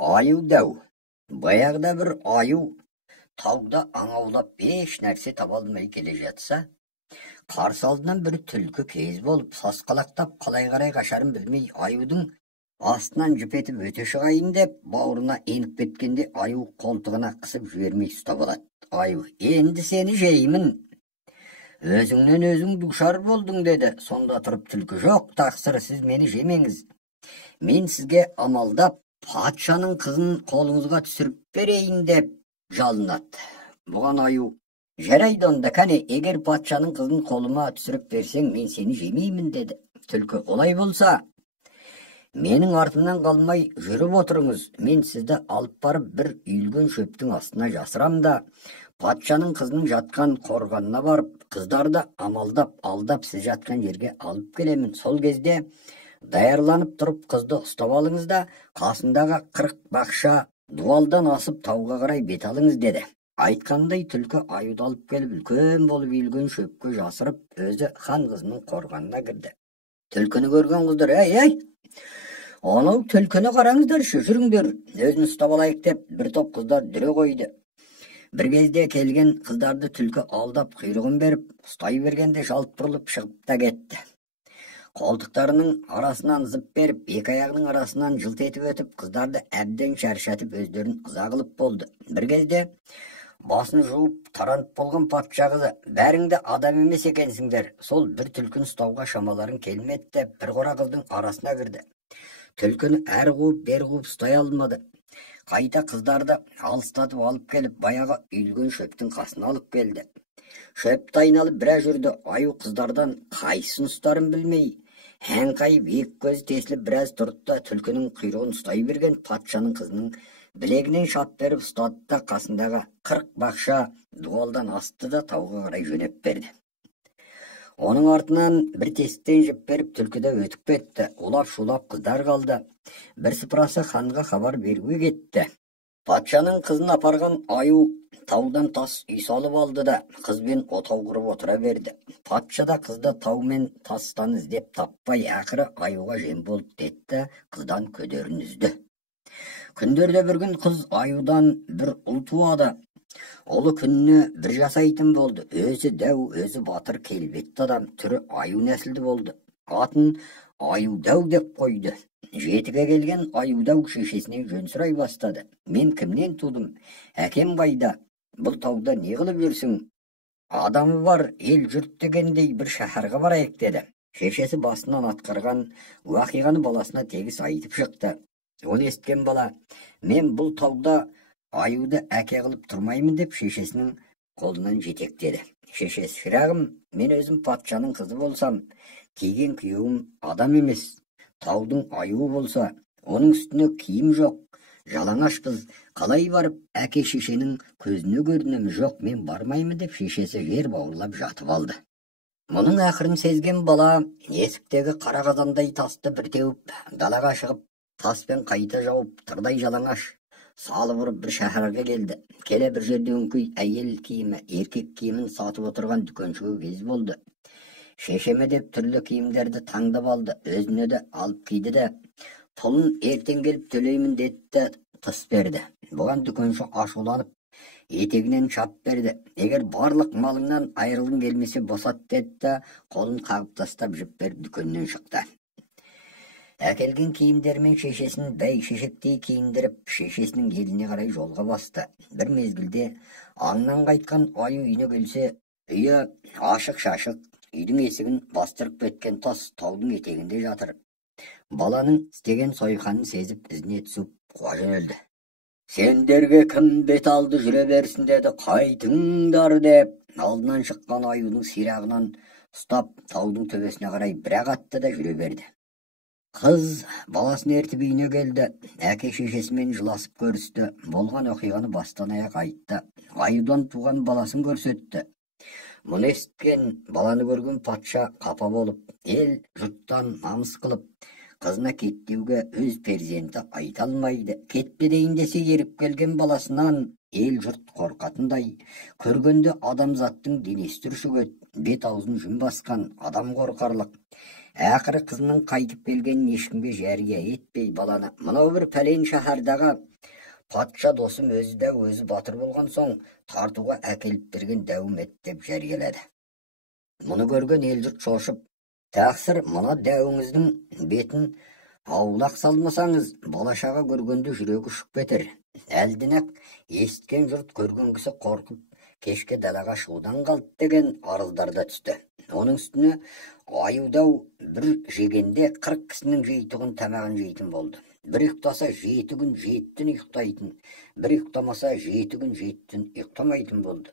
Аю дәу. Баяғыда бір аю тауда аңаулап еш нәрсе таба алмай келе жатса, қарсы алдынан бір түлкі кез болып сасқалақтап қалай қарай қашарын білмей аюдың астынан жіпетіп өте шығайын деп бауырына еніп кеткенде аю қолтығына қысып жібермей ұстап алады. Аю, енді сені жеймін. Өзіңнен өзің душар болдың деді. Сонда тұрып түлкі, жоқ тақсыр, сіз мені жемеңіз. Мен сізге амалдап патшаның қызын қолыңызға түсіріп берейін деп жалынады. Бұған аю, жарайды онда, кәне, егер патшаның қызын қолыма түсіріп берсең, мен сені жемеймін деді. Түлкі, олай болса, менің артымнан қалмай жүріп отырыңыз. Мен сізді алып барып бір үйілген шөптің астына жасырам да, патшаның қызының жатқан қорғанына барып, қыздарды амалдап, алдап сіз жатқан жерге алып келемін. Сол кезде даярланып тұрып қызды ұстап алыңыз да, қасындағы 40 бақша дуалдан асып тауға қарай бет алыңыз деді. Айтқандай түлкі аюды алып келіп, үлкен болып үйілген шөпке жасырып, өзі хан қызының қорғанына кірді. Түлкіні көрген қыздар, ей, анау түлкіні қараңыздар, жүріңдер, өзін ұстап алайық деп, бір топ қыздар дүре қойды. Бір кезде келген қыздарды түлкі алдап құйрығын беріп, ұстай бергенде жалт бұрылып шығып та кетті. Қолтықтарының арасынан зып беріп, екі аяғының арасынан жылт етіп өтіп, қыздарды әбден шаршатып өздерін ыза қылып болды. Бір кезде басын жуып таранып болған патша қызы, бәріңді адам емес екенсіңдер. Сол бір түлкіні ұстауға шамаларың келмеді деп, бір қора қыздың арасына кірді. Түлкіні әр қуып, бер қуып ұстай алмады. Қайта қыздарды алыстатып алып келіп, баяғы үйілген шөптің қасына алып келді. Шөпті айналып біраз жүрді. Аю қыздардан қайсысын ұстарын білмей, әңқайып екі көзі тесіліп біраз тұрды да, түлкінің құйрығын ұстай берген патшаның қызының білегінен шап беріп ұстады да, қасындағы 40 бақша дуалдан асты да тауға қарай жөнеп берді. Оның артынан бір тесіктен жіп беріп түлкіде өтіп кетті. Улап-шулап қыздар қалды. Бір сыпырасы ханға хабар беруге кетті. Патшаның қызын апарған аю таудан тас үй салып алды да, қызбен отау құрып отыра берді. Патша да қызды тау мен тастан іздеп таппай, ақыры аюға жем болды деді, қыздан көдерін үзді. Күндерде бір күн қыз аюдан бір ұл туады. Олы күніне бір жасайтын болды. Өзі дәу, өзі батыр, келбетті адам, түрі аю нәсілді болды. Атын аю дәу деп қойды. Жетіге келген аю дәу шешесіне жөн сұрай бастады. Мен кімнен тудым? Әкем қайда? Бұл тауда не қылып жүрсің? Адамы бар, ел жұрт дегендей бір шәһарға барайық деді. Шешесі басынан атқарған уақиғаны баласына тегіс айтып шықты. Оны естіген бала, мен бұл тауда аюды әке қылып тұрмаймын деп шешесінің қолынан жетектеді. Шешесі, шырағым, мен өзім патшаның қызы болсам, тиген күйеуім адам емес. Таудың аюы болса, оның үстіне киім жоқ, жалаңашпыз, қалай барып әке шешенің көзіне көрінем? Жоқ, мен бармаймын деп шешесі жер бауырлап жатып алды. Мұның ақырын сезген бала есіктегі қара қазандай тасты бір теуіп, далаға шығып, таспен қайта жауып, тырдай жалаңаш салып ұрып бір шәһәрге келді. Келе бір жерде өңкей әйел киімі, еркек киімін сатып отырған дүкеншіге кез болды. Шешеме деп түрлі киімдерді таңдап алды, өзіне де алып киді де, пұлын ертең келіп төлеймін деді де тыс берді. Бұған дүкенші ашуланып, етегінен шап берді. Егер барлық малыңнан айырылғың келмесе босат деді де, қолын қағып тастап жіп беріп дүкеннен шықты. Әкелген киімдермен шешесін бәйшешектей киіндіріп, шешесінің еліне қарай жолға басты. Бір мезгілде аңнан қайтқан аю үйіне келсе, үйі ашық-шашық, үйдің есігін бастырып кеткен тас таудың етегінде жатыр. Баланың істеген сойқанын сезіп, ізіне түсіп қуа жөнелді. Сендерге кім бет алды жүре берсін деді, қайтыңдар деп, алдынан шыққан аюдың сирағынан ұстап, таудың төбесіне қарай бір-ақ атты да жүре берді. Қыз баласын ертіп үйіне келді. Әке шешесімен жыласып көрісті. Болған оқиғаны бастан аяқ айтты. Аюдан туған баласын көрсетті. Мұны естіген баланы көрген патша қапа болып, ел жұрттан намыс қылып, қызына кеттеуге өз перзенті айта алмайды. Кетпе дейін десе еріп келген баласынан ел жұрт қорқатындай, көргенде адамзаттың денесі түршігеді, бет аузын жүн басқан адам қорқарлық. Ақыры қызының қайтып келгенін ешкімге жария етпей баланы мынау бір пәлен шаһардағы патша досым өзі де өзі батыр болған соң тартуға әкеліп берген дәуім деп жариялады. Мұны көрген ел жұрт шошып, тақсыр мына дәуіңіздің бетін аулақ салмасаңыз, балашаға көргенде жүрегі ұшып кетер. Әлден-ақ естіген жұрт көрген кісі қорқып, кешке далаға шығудан қалды деген арыздарда түсті. Оның үстіне аюдау бір жегенде 40 кісінің жейтұғын тамағын жейтін болды. Бір ұйықтаса 7 күн 7 түн ұйықтайтын, бір ұйықтамаса 7 күн 7 түн ұйықтамайтын болды.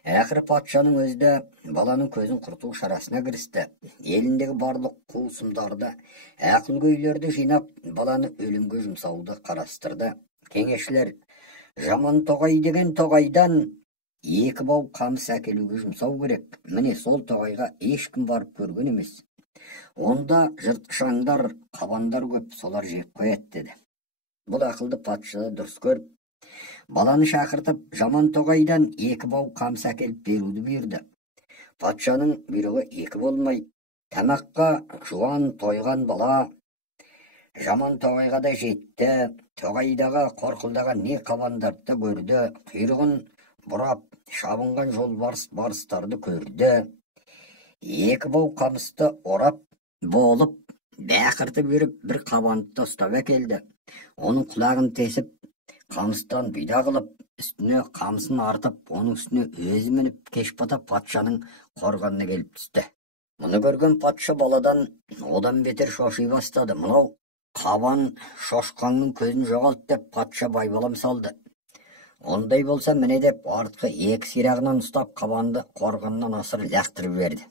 Ақыры патшаның өзі де баланың көзін құрту шарасына кірісті. Еліндегі барлық қуысымдарды, ақылгөйлерді жинап, баланы өлімге жұмсауды қарастырды. Кеңесшілер Жаман Тоғай деген тоғайдан 2 бау қамыс әкелуге жұмсау керек. Міне сол тоғайға ешкім барып көрген емес. Онда жыртқышаңдар, қабандар көп, солар жеп қояды деді. Бұл ақылды патша дұрыс көріп, баланы шақыртып, Жаман Тоғайдан 2 бау қамыс әкеліп беруді бұйырды. Патшаның бұйрығы 2 болмай, тамаққа жуан тойған бала Жаман Тоғайға да жетті. Тоғайдағы қорқылдаған не қабандарды көрді, құйрығын бұрап, шабынған жол барыстарды көрді. 2 бау қамысты орап болып, бәқірті беріп, бір қабанды ұстап әкелді. Оның құлағын тесіп, қамыстан бида қылып, үстіне қамысын артып, оның үстіне өзі мініп, кеш бата патшаның қорғанына келіп түсті. Мұны көрген патша баладан одан бетер шоши бастады. Мынау қабан шошқаңның көзін жоғалт деп патша байбалам салды. Ондай болса міне деп артқы 2 сирағынан ұстап қабанды қорғаннан асыр лақтырып берді.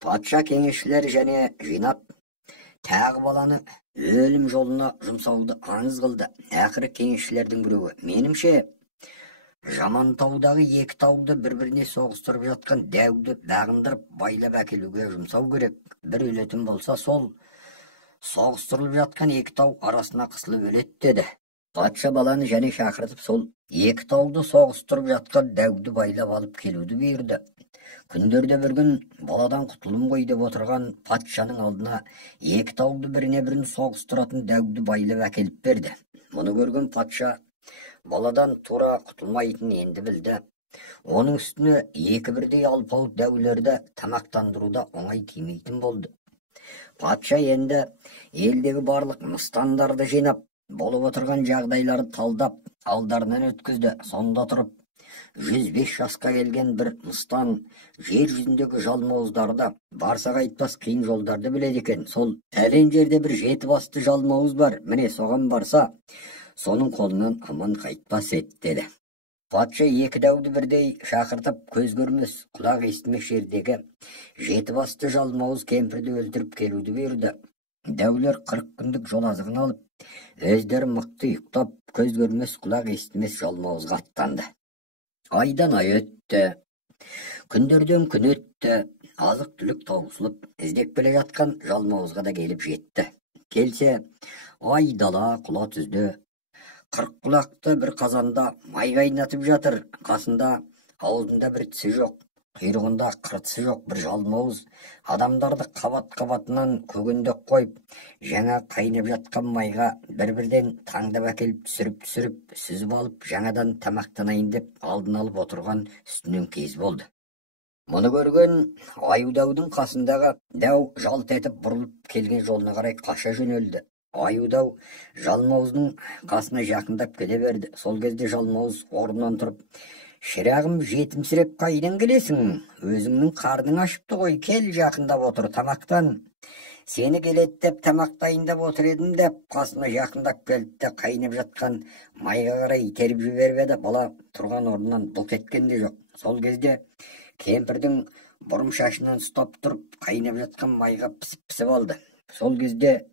Патша кеңесшілер және жинап, тағы баланы өлім жолына жұмсауды аңыз қылды. Ақыры кеңесшілердің біреуі, менімше, Жамантаудағы 2 тауды бір-біріне соғыстырып жатқан дәуді бағындырып байлап әкелуге жұмсау керек. Бір өлетін болса, сол соғыстырылып жатқан 2 тау арасына қысылып өледі деді. Патша баланы және шақыртып, сол 2 тауды соғыстырып жатқан дәуді байлап алып келуді бұйырды. Күндерде бір күн баладан құтылым ғой деп отырған патшаның алдына 2 тауды біріне-бірін соғыстыратын дәуді байлап әкеліп берді. Мұны көрген патша баладан тура құтылмайтын енді білді. Оның үстіне 2 бірдей алпауыт дәулерді тамақтандыруда оңай тимейтін болды. Патша енді елдегі барлық мыстандарды жинап, болып отырған жағдайларды талдап, алдарынан өткізді. Сонда тұрып, 105 жасқа келген бір мыстан жер жүзіндегі жалмауыздарды барса қайтпас қиын жолдарды біледі екен. Сол әлен жерде бір 7 басты жалмауыз бар. Міне соған барса, соның қолынан аман қайтпас еді деді. Патша 2 дәуді бірдей шақыртып, көз көрмес, құлақ естімес жердегі 7 басты жалмауыз кемпірді өлтіріп келуді бұйырды. Дәулер 40 күндік жол азығын алып, өздері мықты ұйықтап, көз көрмес, құлақ естімес жалмауызға аттанды. Айдан ай өтті, күндерден күн өтті, азық түлік таусылып, іздеп келе жатқан жалмауызға да келіп жетті. Келсе, ай дала құла түзді. 40 құлақты бір қазанда май қайнатып жатыр. Қасында аузында бір тісі жоқ, құйрығында қыртысы жоқ бір жалмауыз адамдарды қабат-қабатынан көгендеп қойып, жаңа қайнап жатқан майға бір-бірден таңдап әкеліп түсіріп, сүзіп алып, жаңадан тамақтанайын деп алдын алып отырған үстінен кез болды. Мұны көрген аюдаудың қасындағы дәу жалт етіп бұрылып келген жолына қарай қаша жөнелді. Аюдау жалмауыздың қасына жақындап келе берді. Сол кезде жалмауыз орнынан тұрып, шырағым жетімсіреп қайдан келесің? Өзіңнің қарның ашыпты ғой, кел жақындап отыр, тамақтан. Сені келеді деп тамақтайын деп отыр едім деп, қасына жақындап келді де қайнап жатқан майға қарай итеріп жіберіп еді. Бала тұрған орнынан бұлт еткен де жоқ. Сол кезде кемпірдің бұрым шашынан ұстап тұрып, қайнап жатқан майға пісіп алды. Сол кезде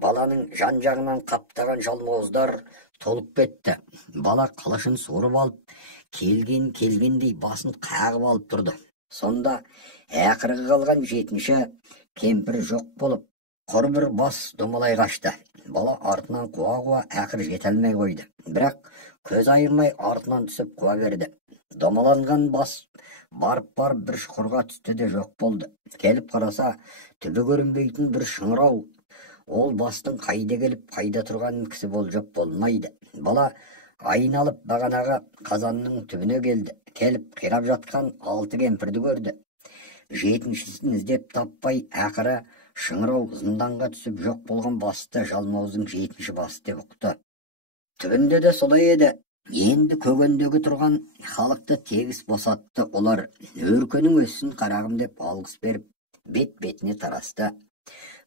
баланың жан-жағынан қаптаған жалмауыздар толып кетті. Бала қылышын суырып алып, келгендей басын қағып алып тұрды. Сонда ақырғы қалған 7-ші кемпір жоқ болып, құр бір бас домалай қашты. Бала артынан қуа ақыр жете алмай қойды. Бірақ көз айырмай артынан түсіп қуа берді. Домаланған бас барып бір шұқырға түсті де жоқ болды. Келіп қараса, түбі көрінбейтін бір шыңырау. Ол бастың қайда келіп, қайда тұрғанын кісі болжап болмайды. Бала айналып бағанағы қазанның түбіне келді. Келіп қирап жатқан 6 кемпірді көрді. Жетіншісін іздеп таппай, ақыры шыңырау зынданға түсіп жоқ болған басты Жалмауыздың 7-ші басы деп ұқты. Түбінде де солай еді. Енді көгендегі тұрған халықты тегіс босатты. Олар өркенің өссін қарағым деп алғыс беріп, бет-бетіне тарасты.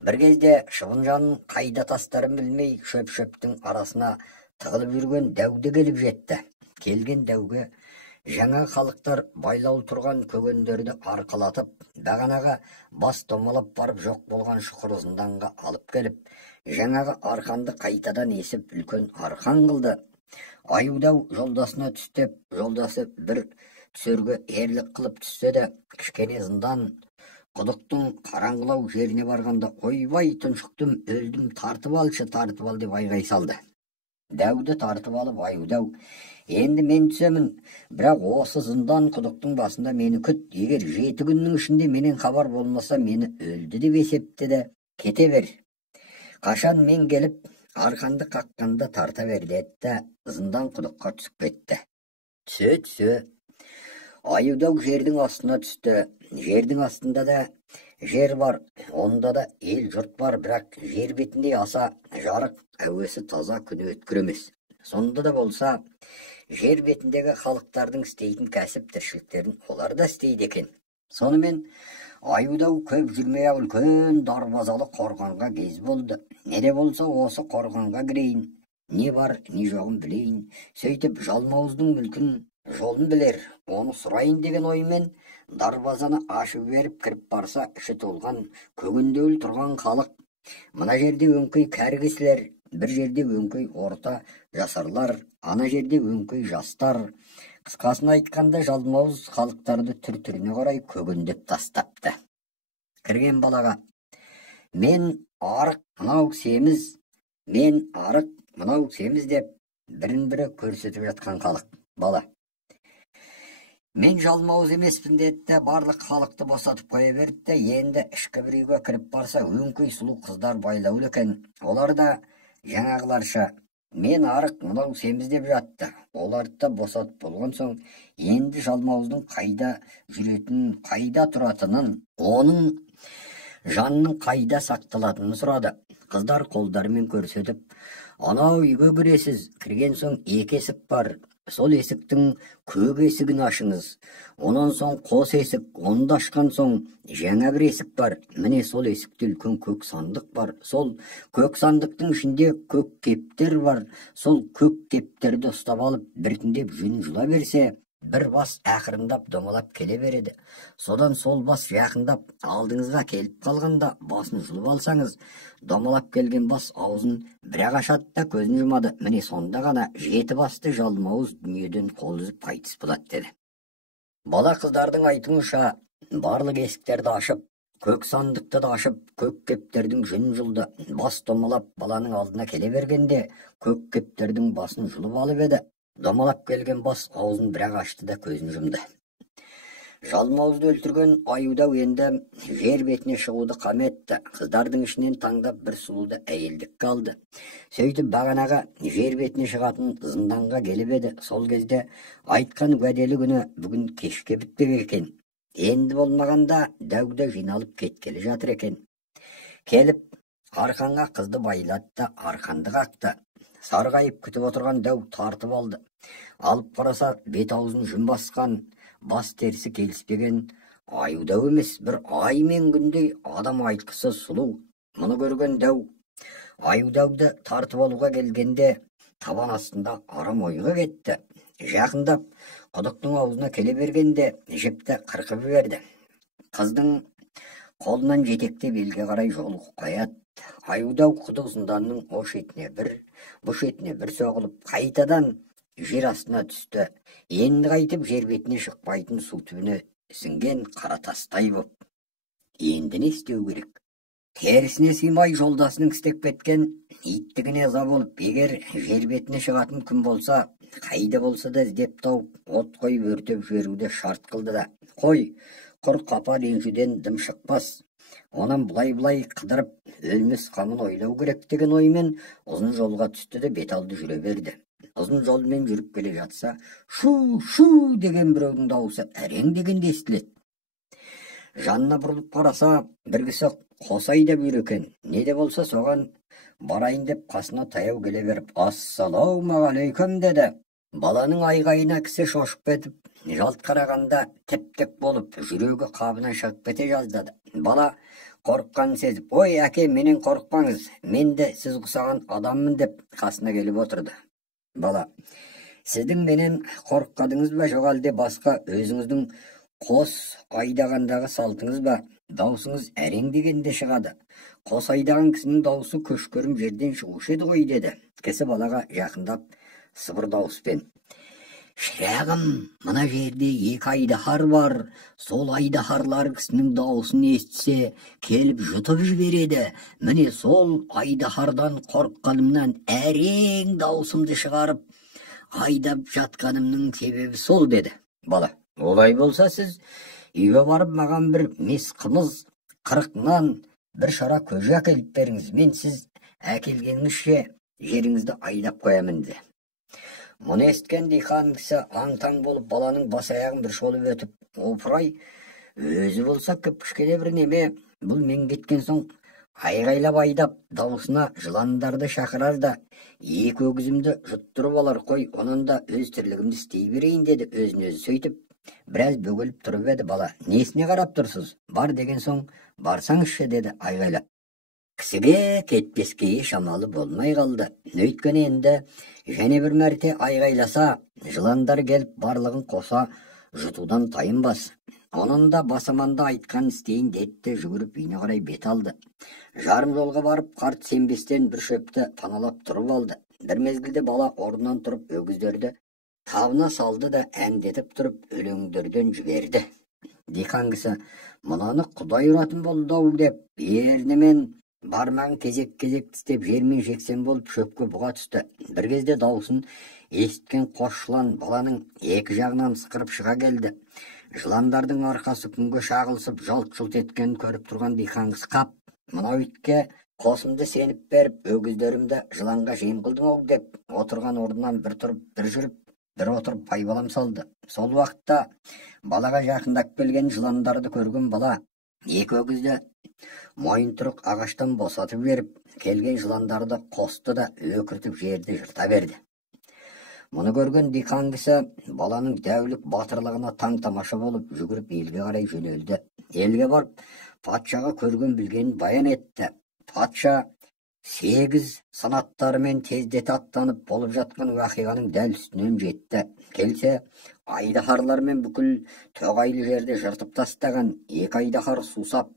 Бір кезде Шыбынжанның қайда тастарын білмей, шөп-шөптің арасына тығылып жүрген дәуде келіп жетті. Келген дәуге жаңа халықтар байлау тұрған көгендерді арқалатып, бағанаға бас домалап барып жоқ болған шұқыр зынданға алып келіп, жаңағы арқанды қайтадан есіп үлкен арқан қылды. Аюдау жолдасына түстеп, жолдасы бір түсерге ерлік қылып түссе де, кішкене зындан құдықтың қараңғылау жеріне барғанда, ойбай тұншықтым, өлдім, тартып ал деп айғай салды. Дәуді тартып алып Аюдау, енді мен түсемін, бірақ осы зындан құдықтың басында мені күт, егер 7 күннің ішінде менен хабар болмаса, мені өлді деп есептеді, кете бер. Қашан мен келіп, арқанды қаққанда тарта берді етті, зындан құдыққа түсіп кетті. Түсі. Аюдау жердің астына түсті. Жердің астында да жер бар, онда да ел жұрт бар, бірақ жер бетінде аса жарық, әуесі таза, күні өткір емес. Сонда да болса, жер бетіндегі халықтардың істейтін кәсіп тіршіліктерін олар да істейді екен. Сонымен Аюдау көп жүрмей үлкен дарбазалы қорғанға кез болды. Не де болса осы қорғанға кірейін, не бар, не жоғын білейін. Сөйтіп Жалмауыздың мүлкін жолын білер, оны сұрайын деген оймен дарбазаны ашып беріп кіріп барса, іші толған көгендеул тұрған халық. Мына жерде өңкей кәрі кісілер, бір жерде өңкей орта жасарлар, ана жерде өңкей жастар. Қысқасын айтқанда Жалмауыз халықтарды түр-түріне қарай көгендеп тастапты. Кірген балаға, мен арық, мынау семіз, мен арық, мынау семіз деп бірін-бірі көрсетіп жатқан халық. Бала, мен Жалмауыз емеспін деді, барлық халықты босатып қоя берді. Енді ішкі бір үйге кіріп барса, өңкей сұлу қыздар байлаулы екен. Олар да жаңағыларша мен арық, мынау семіз деп жатты. Оларды да босатып болған соң, енді Жалмауыздың қайда жүретінін, қайда тұратынын, оның жанның қайда сақталатынын сұрады. Қыздар қолдарымен көрсетіп, анау үйге кіресіз, кірген соң 2 есік бар. Сол есіктің көк есігін ашыңыз. Онан соң қос есік, онды ашқан соң жаңа бір есік бар. Міне сол есікте үлкен көк сандық бар. Сол көк сандықтың ішінде көк кептер бар. Сол көк кептерді ұстап алып, біртіндеп жүн жұла берсе, бір бас ақырындап домалап келе береді. Содан сол бас жақындап алдыңызға келіп қалғанда басын жұлып алсаңыз, домалап келген бас аузын бірақ ашады да көзін жұмады. Міне сонда ғана 7 басты Жалмауыз дүниеден қол үзіп қайтыс болады деді. Бала қыздардың айтуынша барлық есіктерді ашып, көк сандықты да ашып, көк кептердің жүнін жұлды. Бас домалап баланың алдына келе бергенде, көк кептердің басын жұлып алып еді. Домалап келген бас аузын бірақ ашты да көзін жұмды. Жалмауызды өлтірген Аюдау енді жер бетіне шығуды қам етті. Қыздардың ішінен таңдап бір сұлуды әйелдік қалды. Сөйтіп бағанаға жер бетіне шығатын зынданға келіп еді. Сол кезде айтқан уәделі күні бүгін кешке бітпек екен. Енді болмағанда дәуді жиналып кеткелі жатыр екен. Келіп арқанға қызды байлатты, арқанды қақты. Сарғайып күтіп отырған дәу тартып алды. Алып қараса, бет аузын жүн басқан, бас терісі келіспеген Аюдау емес, бір ай мен күндей адам айтқысы сұлу. Мұны көрген дәу Аюдауды тартып алуға келгенде табан астында арам ойға кетті. Жақындап құдықтың аузына келе бергенде жіпті қырқып берді. Қыздың қолынан жетектеп елге қарай жол қояды. Аюдау құдық зынданның о шетіне бір, бұл шетіне бір соғылып, қайтадан жер астына түсті. Енді қайтып жер бетіне шықпайтын су түбіне сіңген қара тастай боп. Енді не істеу керек? Терісіне сыймай жолдасының істеп кеткен иттігіне ыза болып, егер жер бетіне шығатын күн болса, қайда болса да іздеп тауып, от қойып өртеп жіберуді шарт қылды да, қой, құр қапа ренжуден дым шықпас. Онан бұлай қыдырып, өлмес қамын ойлау керек деген оймен ұзын жолға түсті де бет алды жүре берді. Ұзын жолмен жүріп келе жатса, шу деген біреудің дауысы әрең дегенде естіледі. Жанына бұрылып қараса, бір кісі қосай деп жүр екен. Не де болса соған барайын деп қасына таяу келе беріп, ассалаумағалейкум деді. Баланың айғайына кісі шошып кетіп, жалт қарағанда теп-тек болып, жүрегі қабынан шығып кете жаздады. Бала қорыққанын сезіп, ой әке, менен қорықпаңыз, мен де сіз құсаған адаммын деп қасына келіп отырды. Бала, сіздің менен қорыққадыңыз ба, жоқ әлде басқа өзіңіздің қос айдағандағы салтыңыз ба? Даусыңыз әрең дегенде шығады. Қос айдаған кісінің даусы көшкөрім жерден шығушы еді ғой деді. Кісі балаға жақындап сыбыр дауыспен, шырағым, мына жерде екі айдаһар бар. Сол айдаһарлар кісінің дауысын естісе, келіп жұтып жібереді. Міне сол айдаһардан қорыққанымнан әрең дауысымды шығарып, айдап жатқанымның себебі сол деді. Бала, олай болса сіз үйге барып маған бір мес қымыз, 40 нан, бір шара көже әкеліп беріңіз. Мен сіз әкелгеніңізше жеріңізді айдап қоямын деді. Мұны естіген диқан кісі аң-таң болып баланың бас аяғын бір шолып өтіп, опырай, өзі болса кішкене бір неме, бұл мен кеткен соң айғайлап айдап, дауысына жыландарды шақырар да, екі өгізімді жұттырып алар, қой, онан да өз тірлігімді істей берейін деді, өзін өзі сөйтіп. Біраз бөгіліп тұрып еді. Бала, несіне қарап тұрсыз? Бар деген соң барсаңызшы деді айғайлап. Кісіге кетпеске еш амалы болмай қалды. Өйткені енді және бір мәрте айғайласа, жыландар келіп барлығын қоса жұтудан тайынбас. Оның да басаманда айтқан істейін деді, жүгіріп үйіне қарай бет алды. Жарым жолға барып, қарт сенбестен бір шөпті паналап тұрып алды. Бір мезгілде бала орнынан тұрып өгіздерді табына салды да әндетіп тұрып өлеңдерден жіберді. Диқан кісі, мұнаны Құдай ұратын болды-ау деп, ернімен бармағын кезек-кезек тістеп жермен жексен болып шөпке бұға түсті. Бір кезде даусын есткен қос жылан баланың екі жағынан сықырып шыға келді. Жыландардың арқасы күнге шағылысып жалт-жұлт еткенін көріп тұрған диқан кісі, қап, мынау итке қосымды сеніп беріп, өгіздерімді жыланға жем қылдың-ау деп, отырған орнынан бір тұрып, бір жүріп, бір отырып байбалам салды. Сол уақытта балаға жақындап келген жыландарды көрген бала екі өгізді мойынтұрық ағаштан босатып беріп, келген жыландарды қосты да өкіртіп жерді жырта берді. Мұны көрген диқан кісі баланың дәулік батырлығына таң тамаша болып жүгіріп елге қарай жөнелді. Елге барып, патшаға көрген білгенін баян етті. Патша 8 санаттарымен тездете аттанып болып жатқан уақиғаның дәл үстінен жетті. Келсе, айдаһарлармен бүкіл тоғайлы жерде жыртып тастаған екі айдаһар сусап,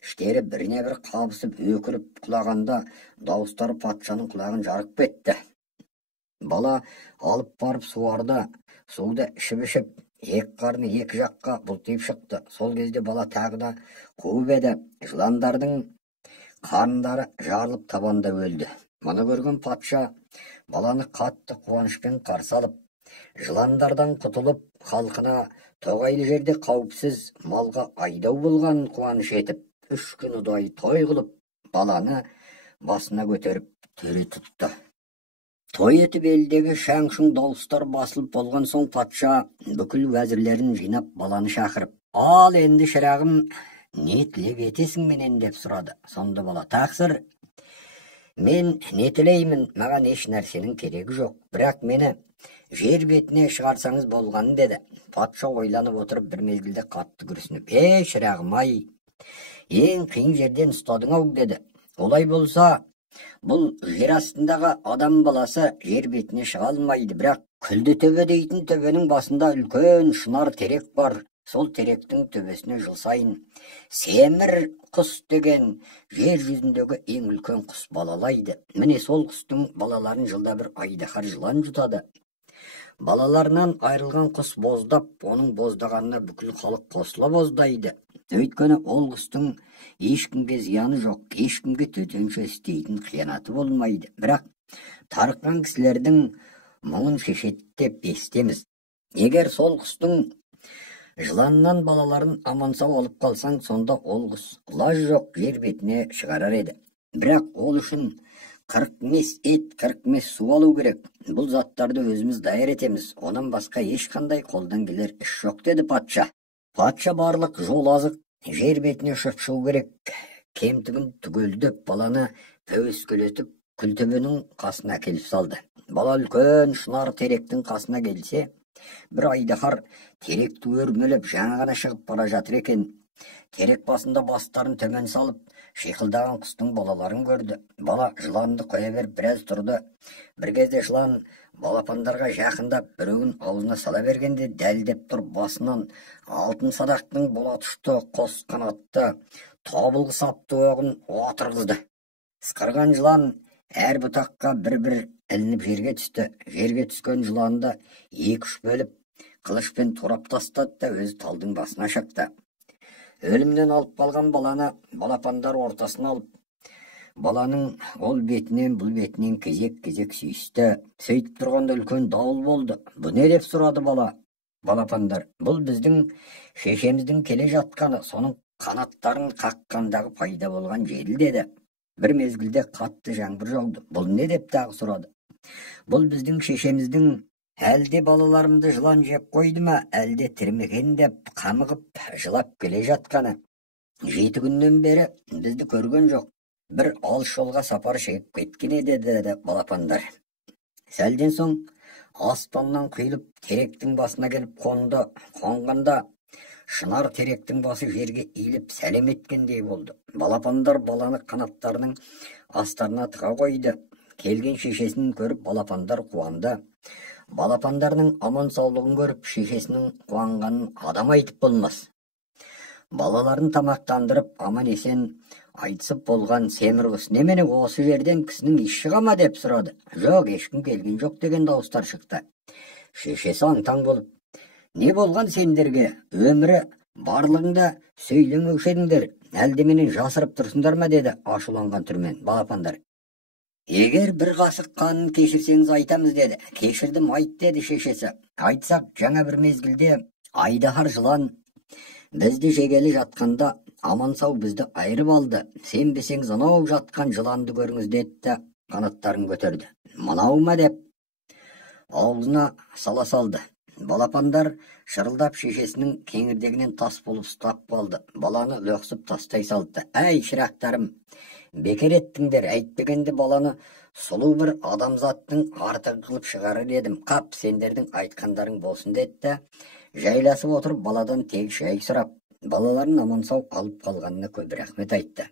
іштері біріне бір қабысып өкіріп құлағанда дауыстары патшаның құлағын жарып кетті. Бала алып барып суарды, суды ішіп, екі қарны екі жаққа бұлтиып шықты. Сол кезде бала тағы да қуып еді. Жыландардың қарындары жарылып табанда өлді. Мұны көрген патша баланы қатты қуанышпен қарсы алып, жыландардан құтылып, халқына тоғайлы жерде қауіпсіз малға айдау болғанын қуаныш етіп, 3 күн ұдай той қылып, баланы басына көтеріп төре тұтты. Той етіп елдегі шаң-шұң дауыстар басылып болған соң патша бүкіл уәзірлерін жинап баланы шақырып, ал енді шырағым, не тілек етесің менен деп сұрады. Сонда бала, тақсыр, мен не тілеймін, маған еш нәрсенің керегі жоқ, бірақ мені жер бетіне шығарсаңыз болғаны деді. Патша ойланып отырып бір мезгілде қатты күрсініп, шырағым ай, ең қиын жерден ұстадың-ау деді. Олай болса, бұл жер астындағы адам баласы жер бетіне шыға алмайды, бірақ күлді төбе дейтін төбенің басында үлкен шынар терек бар. Сол теректің төбесіне жыл сайын семір құс деген жер жүзіндегі ең үлкен құс балалайды. Міне сол құстың балаларын жылда бір айдаһар жылан жұтады. Балаларынан айырылған құс боздап, оның боздағанына бүкіл халық қосыла боздайды. Өйткені ол құстың ешкімге зияны жоқ, ешкімге төтенше істейтін қиянаты болмайды. Бірақ тарыққан кісілердің мұңын шешет деп естеміз. Егер сол құстың жыланнан балаларын аман сау алып қалсаң, сонда ол құс лаж жоқ жер бетіне шығарар еді. Бірақ ол үшін 40 мес ет, 40 мес су алу керек. Бұл заттарды өзіміз даяр етеміз. Онан басқа ешқандай қолдан келер іс жоқ, деді патша. Патша барлық жол азық жер бетіне ұшып шығу керек. Кемтігін түгелдеп баланы пәуескелетіп күлтөбенің қасына келіп салды. Бала үлкен шынар теректің қасына келсе, бір айдаһар теректі өрмелеп жаңа ғана шығып бара жатыр екен. Терек басында бастарын төмен салып, шиқылдаған құстың балаларын көрді. Бала жыланды қоя беріп біраз тұрды. Бір кезде жылан балапандарға жақындап біреуін аузына сала бергенде дәлдеп тұр басынан алтын садақтың болат ұшты қос қанатты тобылғы сапты оғын отырғызды. Сықырған жылан әр бұтаққа бір-бір ілініп жерге түсті. Жерге түскен жыланды 2-3 бөліп қылышпен турап тастады да өзі талдың басына шықты. Өлімнен алып қалған баланы балапандар ортасына алып, баланың ол бетінен бұл бетінен кезек-кезек сүйісті. Сөйтіп тұрғанда үлкен дауыл болды. Бұл не деп сұрады балапандар? Бұл біздің шешеміздің келе жатқаны, соның қанаттарын қаққандағы пайда болған жел, деді. Бір мезгілде қатты жаңбыр жауды. Бұл не деп тағы сұрады? Бұл біздің шешеміздің әлде балаларымды жылан жеп қойды ма, әлде тірмеген деп қамығып жылап келе жатқаны. 7 күннен бері бізді көрген жоқ. Бір алыс жолға сапар шегіп кеткен еді, деді балапандар. Сәлден соң аспаннан құйылып теректің басына келіп қонды. Қонғанда шынар теректің басы жерге иіліп сәлем еткендей болды. Балапандар баланы қанаттарының астарына тыға қойды. Келген шешесін көріп балапандар қуанды. Балапандарының аман саулығын көріп шешесінің қуанғанын адам айтып болмас. Балаларын тамақтандырып аман есен айтысып болған семір құс немене осы жерден кісінің ис шыға ма деп сұрады. Жоқ, ешкім келген жоқ деген дауыстар шықты. Шешесі аң-таң болып, не болған сендерге? Өмірі барлығыңда сөйлемеуші едіңдер, әлде менен жасырып тұрсыңдар ма, деді ашуланған түрмен. Балапандар: егер бір қасық қанын кешірсеңіз айтамыз, деді. Кешірдім, айт, деді шешесі. Айтсақ, жаңа бір мезгілде айдаһар жылан бізді жегелі жатқанда аман сау бізді айырып алды. Сенбесеңіз анау жатқан жыланды көріңіз, деді, қанаттарын көтерді. Мынау ма деп аузына сала салды. Балапандар шырылдап шешесінің кеңірдегінен тас болып ұстап қалды. Баланы лөқсіп тастай салды. Әй шырақтарым, бекер еттіңдер, әйтпегенде баланы сұлу бір адамзаттың артығы қылып шығарыр едім. Қап, сендердің айтқандарың болсын, деді. Жайласып отырып баладан тек шай сұрап, балаларын аман сау алып қалғанына көп рахмет айтты.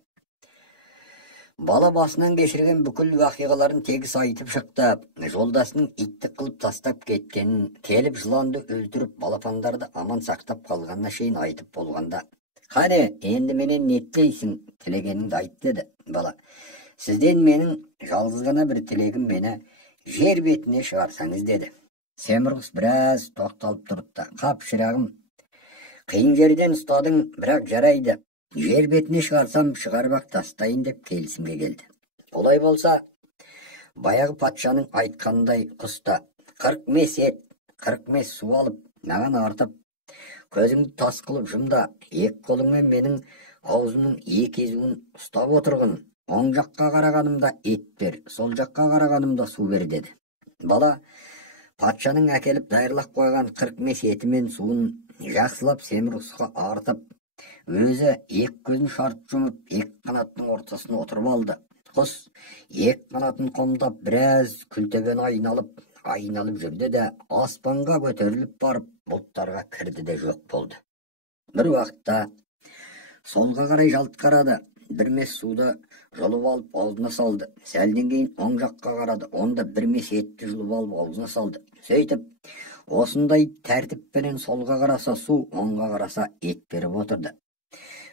Бала басынан кешірген бүкіл уақиғаларын тегіс айтып шықты. Жолдасының итті қылып тастап кеткенін, келіп жыланды өлтіріп балапандарды аман сақтап қалғанына шейін айтып болғанда: қане, енді менен не тілейсің? Тілегеніңді айт, деді бала. Сізден менің жалғыз ғана бір тілегім, мені жер бетіне шығарсаңыз, деді. Семір құс біраз тоқталып тұрды. Қап, шырағым, қиын жерден ұстадың, бірақ жарайды. Жер бетіне шығарсам, шығарбақ тастайын деп келісімге келді. Олай болса, баяғы патшаның айтқандай құста 40 мес ет, 40 мес су алып, маған артып, көзіңді тас қылып жұмда, екі қолыңмен менің аузымның екі езуін ұстап отырғын. Оң жаққа қарағанымда ет бер, сол жаққа қарағанымда су бер, деді. Бала патшаның әкеліп дайырлап қойған 40 мес еті мен суын жақсылап семір құсқа артып, өзі екі көзін шарт жұмып, екі қанаттың ортасына отырып алды. Құс екі қанатын қомдап біраз күлтөбені айналып жүрді де аспанға көтеріліп барып бұлттарға кірді де жоқ болды. Бір уақытта солға қарай жалт қарады. Бір мес суды жұлып алып аузына салды. Сәлден кейін оң жаққа қарады. Онда бір мес етті жұлып алып аузына салды. Сөйтіп, осындай тәртіппенен солға қараса су, оңға қараса ет беріп отырды.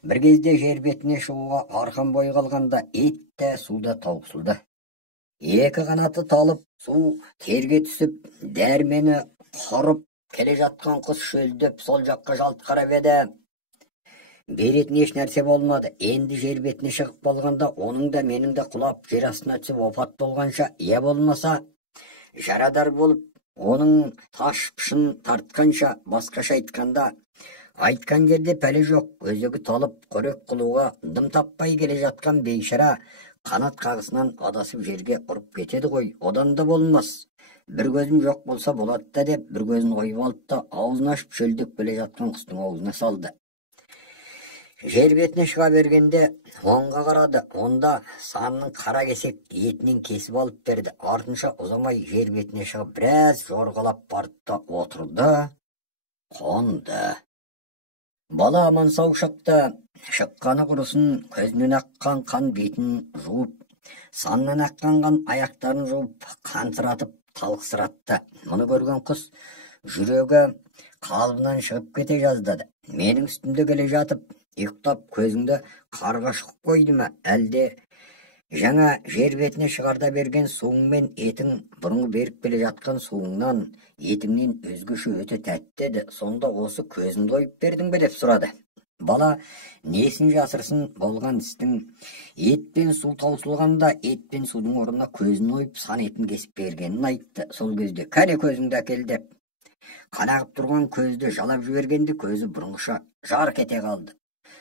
Бір кезде жер бетіне шығуға арқан бойы қалғанда ет те суда таусылды. Екі қанаты талып, су терге түсіп, дәрмені құрып келе жатқан құс шөлдеп сол жаққа жалт қарап еді. Беретін еш нәрсе болмады. Енді жер бетіне шығып болғанда, оның да менің де құлап жер астына түсіп опат болғанша, я болмаса жарадар болып, оның таш пішін тартқанша, басқаша айтқан жерде пәле жоқ, өзегі талып, қорек қылуға дым таппай келе жатқан бейшара қанат қағысынан адасып жерге ұрып кетеді ғой, одан да болмас. Бір көзім жоқ болса болады да деп, бір көзін ойып алып та, аузын ашып шөлдеп келе жатқан құстың аузына салды. Жер бетіне шыға бергенде оңға қарады, онда санның қара кесек етінен кесіп алып берді. Артынша ұзамай жер бетіне шығып біраз жорғалап барып та отырды, қонды. Бала аман сау шықты. Шыққаны құрысын, көзінен аққан қан бетін жуып, саннан аққан қан аяқтарын жуып, қансыратып талықсыратты. Мұны көрген құс жүрегі қалбынан шығып кете жаздады. Менің үстімде келе жатып, ұйықтап көзіңді қарға шықып қойды ма, әлде жаңа жер бетіне шығарда берген суың мен етің бұрынғы беріп келе жатқан суыңнан, етіңнен өзгеше өте тәтті еді, сонда осы көзіңді ойып бердің бе деп сұрады. Бала несін жасырсын, болған істің ет пен су таусылғанда ет пен судың орнына көзін ойып сан етін кесіп бергенін айтты. Сол кезде кәне көзіңді әкел деп қанағып тұрған көзді жалап жібергенде көзі бұрынғыша жарқ ете қалды.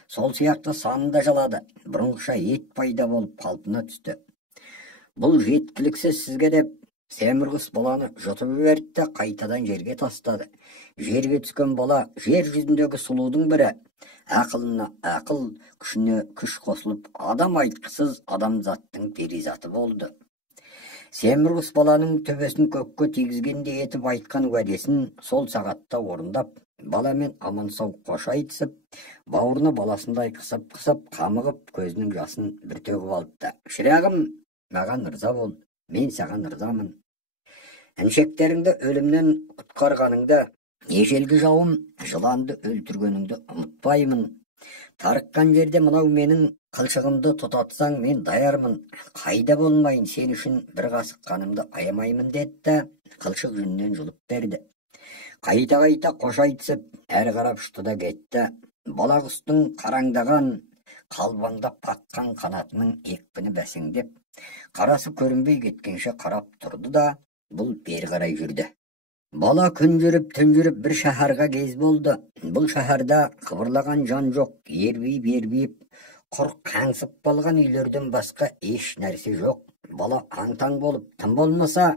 Сол сияқты санын да жалады, бұрынғыша ет пайда болып қалпына түсті. Бұл жеткіліксіз сізге деп Семірғыс баланы жұтып жіберді де қайтадан жерге тастады. Жерге түскен бала жер жүзіндегі сұлудың бірі. Ақылына ақыл, күшіне күш қосылып, адам айтқысыз адамзаттың перизаты болды. Семірғыс баланың төбесін көкке тигізгенде етіп айтқан уәдесін сол сағатта орындап, баламен аман сау қош айтысып, бауырына баласындай қысып, қамығып, көзінің жасын бір төгіп алды. Шырағым, маған ырза бол, мен саған ырзамын. Әншектеріңді өлімнен құтқарғаныңды, ежелгі жауым жыланды өлтіргеніңді ұмытпаймын. Тарыққан жерде мынау менің қылшығымды тұтатсаң, мен даярмын. Қайда болмайын, сен үшін бір қасық қанымды аямаймын деді, қылшық жүнінен жұлып берді. Қайта қош айтысып, әрі қарап ұшты да кетті. Бала құстың қараңдаған, қалбаңдап қатқан қанатының екпіні бәсеңдеп, қарасы көрінбей кеткенше қарап тұрды да, бұл бері қарай жүрді. Бала күн жүріп, түн жүріп бір шәһәрға кез болды. Бұл шәһәрда қыбырлаған жан жоқ, ербейіп, құр қаңсып қалған үйлерден басқа еш нәрсе жоқ. Бала аң-таң болып, тым болмаса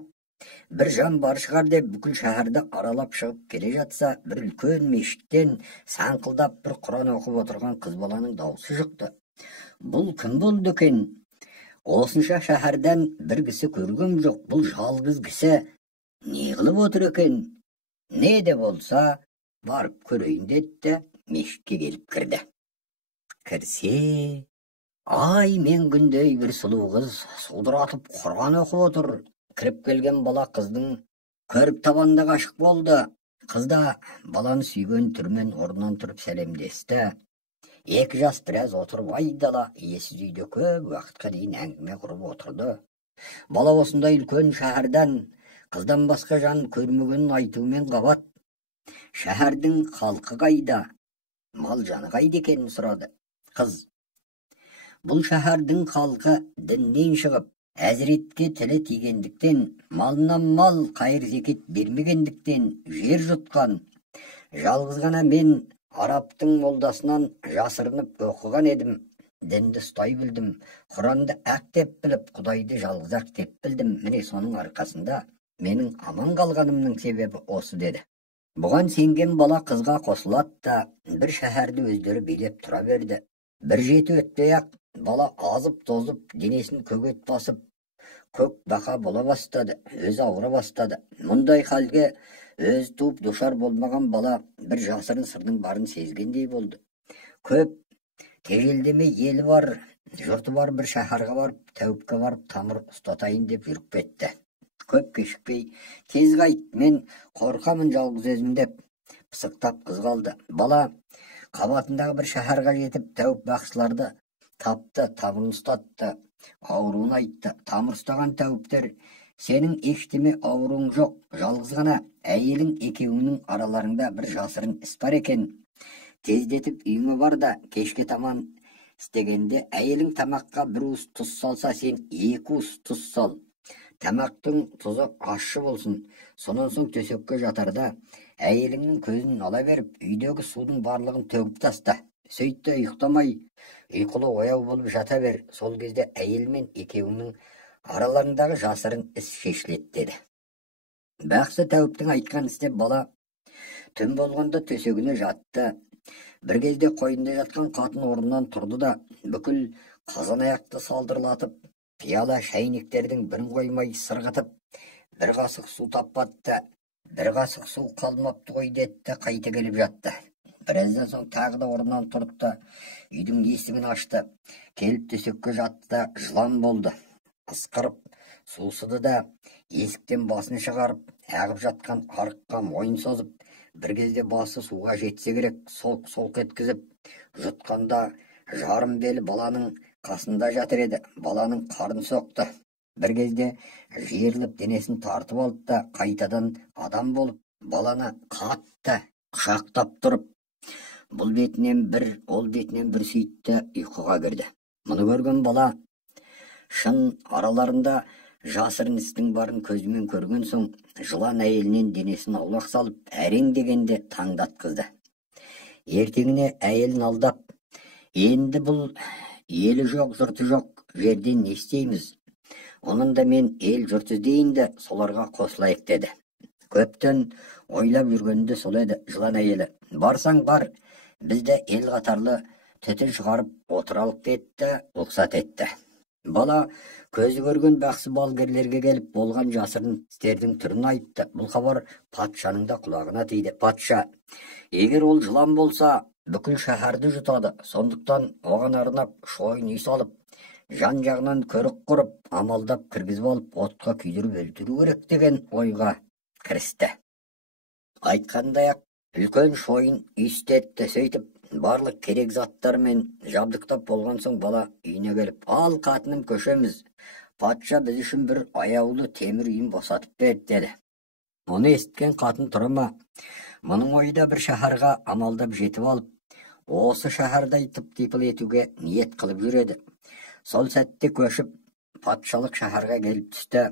бір жан бар шығар деп бүкіл шәһәрді аралап шығып келе жатса, бір үлкен мешіттен саңқылдап бір Құран оқып отырған қыз баланың дауысы шықты. Бұл кім болды екен? Осынша шәһәрден бір кісі көргем жоқ. Бұл жалғыз кісі не қылып отыр екен? Не де болса барып көрейін деді, мешітке келіп кірді. Кірсе, ай мен күндей бір сұлу қыз судыратып Құран оқып отыр. Кіріп келген бала қыздың көріп табанда ғашық болды. Қыз да баланы сүйген түрмен орнынан тұрып сәлемдесті. Екі жас біраз отырып айдала, иесіз үйде көп уақытқа дейін әңгіме құрып отырды. Бала осындай үлкен шәһәрден қыздан басқа жан көрмегенін айтумен қабат. Шәһәрдің халқы қайда, мал жаны қайда екенін сұрады. Қыз, бұл шәһәрдің халқы діннен шығып, әзіретке тілі тигендіктен, малынан мал қайыр зекет бермегендіктен жер жұтқан. Жалғыз ғана мен Арабтың молдасынан жасырынып оқыған едім. Дінді ұстай білдім, Құранды ақ деп біліп, Құдайды жалғыз ақ деп білдім. Міне соның арқасында менің аман қалғанымның себебі осы деді. Бұған сенген бала қызға қосылады да бір шәһәрді өздері билеп тұра берді. Бір жеті өтпей-ақ бала азып тозып, денесін көгет басып, көк бақа бола бастады, өзі ауыра бастады. Мұндай халге өз туып душар болмаған бала бір жасырын сырдың барын сезгендей болды. Көп тежелдеме елі бар, жұрты бар бір шәһарға барып, тәуіпке барып, тамыр ұстатайын деп жүріп кетті. Көп кешікпей, тез қайт, мен қорқамын жалғыз өзім деп пысықтап қыз қалды. Бала қабатындағы бір шәһарға жетіп, тәуіп бақсыларды тапты, тамырын ұстатты, ауруын айтты. Тамыр ұстаған тәуіптер, сенің ештеме ауруың жоқ, жалғыз ғана әйелің екеуіңнің араларыңда бір жасырын іс бар екен. Тездетіп үйіңе бар да, кешке таман істегенде әйелің тамаққа бір уыс тұз салса, сен екі уыс тұз сал. Тамақтың тұзы ащы болсын. Сонан соң төсекке жатарда әйеліңнің көзін ала беріп, үйдегі судың барлығын төгіп таста. Сөйтті ұйықтамай, ұйқылы ояу болып жата бер. Сол кезде әйел мен екеуінің араларындағы жасырын іс шешіледі деді. Бақсы Тәуіптің айтқан істеп бала түн болғанда төсегіне жатты. Bir кезде қойнында жатқан қатын орнынан тұрды да, бүкіл қазан аяқты салдырлатып, пиала шәйнектердің бірін қоймай сырғытып, бір қасық су таппатты, бір қасық су қалмапты ғой деді, қайта келіп жатты. Біраздан соң тағы да орнынан тұрды, үйдің есігін ашты, келіп төсекке жатты да жылан болды. Ысқырып, сусыды да, есіктен басын шығарып, ағып жатқан арыққа мойын созып, бір кезде басы суға жетсе керек, солқ-солқ еткізіп, жұтқанда жарым белі баланың қасында жатыр еді. Баланың қарын соқты. Bir кезде жиырылып денесін тартып алды да, қайтадан адам болып, баланы қатты құшақтап тұрып, бұл бетінен бір, ол бетінен бір сөйтті, ұйқыға кірді. Мұны көрген бала шын араларында жасырын істің барын көзімен көрген соң, жылан әйелінен денесін аулақ салып, әрең дегенде таңдатқызды. Ертеңіне әйелін алдап, енді бұл елі жоқ, жұрты жоқ жерден не істейміз? Оның да мен ел жұрт іздейінді, соларға қосылайық деді. Көптен ойлап жүргенде сол еді жылан әйелі. Барсаң бар, бізді ел қатарлы түтін шығарып отыралық деді, рұқсат етті. Бала көзі көрген бақсы балгерлерге келіп болған жасырын істердің түрін айтты. Бұл хабар патшаның да құлағына тиді. Патша, егер ол жылан болса, бүкіл шәһәрді жұтады. Сондықтан оған арнап шойын үй салып, жан жағынан көрік құрып, амалдап кіргізіп алып, отқа күйдіріп өлтіру керек деген ойға кірісті. Айтқандай-ақ үлкен шойын үй істетті. Сөйтіп барлық керек заттармен жабдықтап болған соң бала үйіне келіп, ал қатыным көшеміз. Патша біз үшін бір аяулы темір үйін босатып берді деді. Оны естіген қатын тұрма, мұның ойда бір шәһарға амалдап жетіп алып, осы шәһәрдай тып-типыл етуге ниет қылып жүреді. Сол сәтте көшіп, патшалық шәһәрға келіп түсті.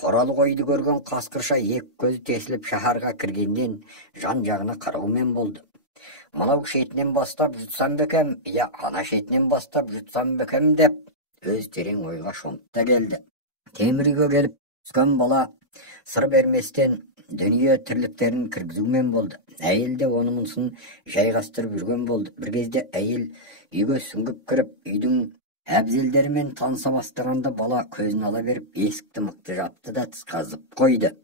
Қоралы қойды көрген қасқырша екі көзі тесіліп шәһарға кіргеннен жан жағына қараумен болды. Мынау шетінен бастап жұтсам бекем, я ана шетінен бастап жұтсам бекем деп, өз терең ойға шомып та келді. Темір үйге келіп түскен бала сыр берместен дүние тірліктерін кіргізумен болды. Әйел де оны мұнысын жайғастырып жүрген болды. Bir кезде әйел үйге сүңгіп кіріп, үйдің әбзелдерімен таныса бастағанда бала көзін ала беріп, есікті мықты жапты да тысқазып қойды.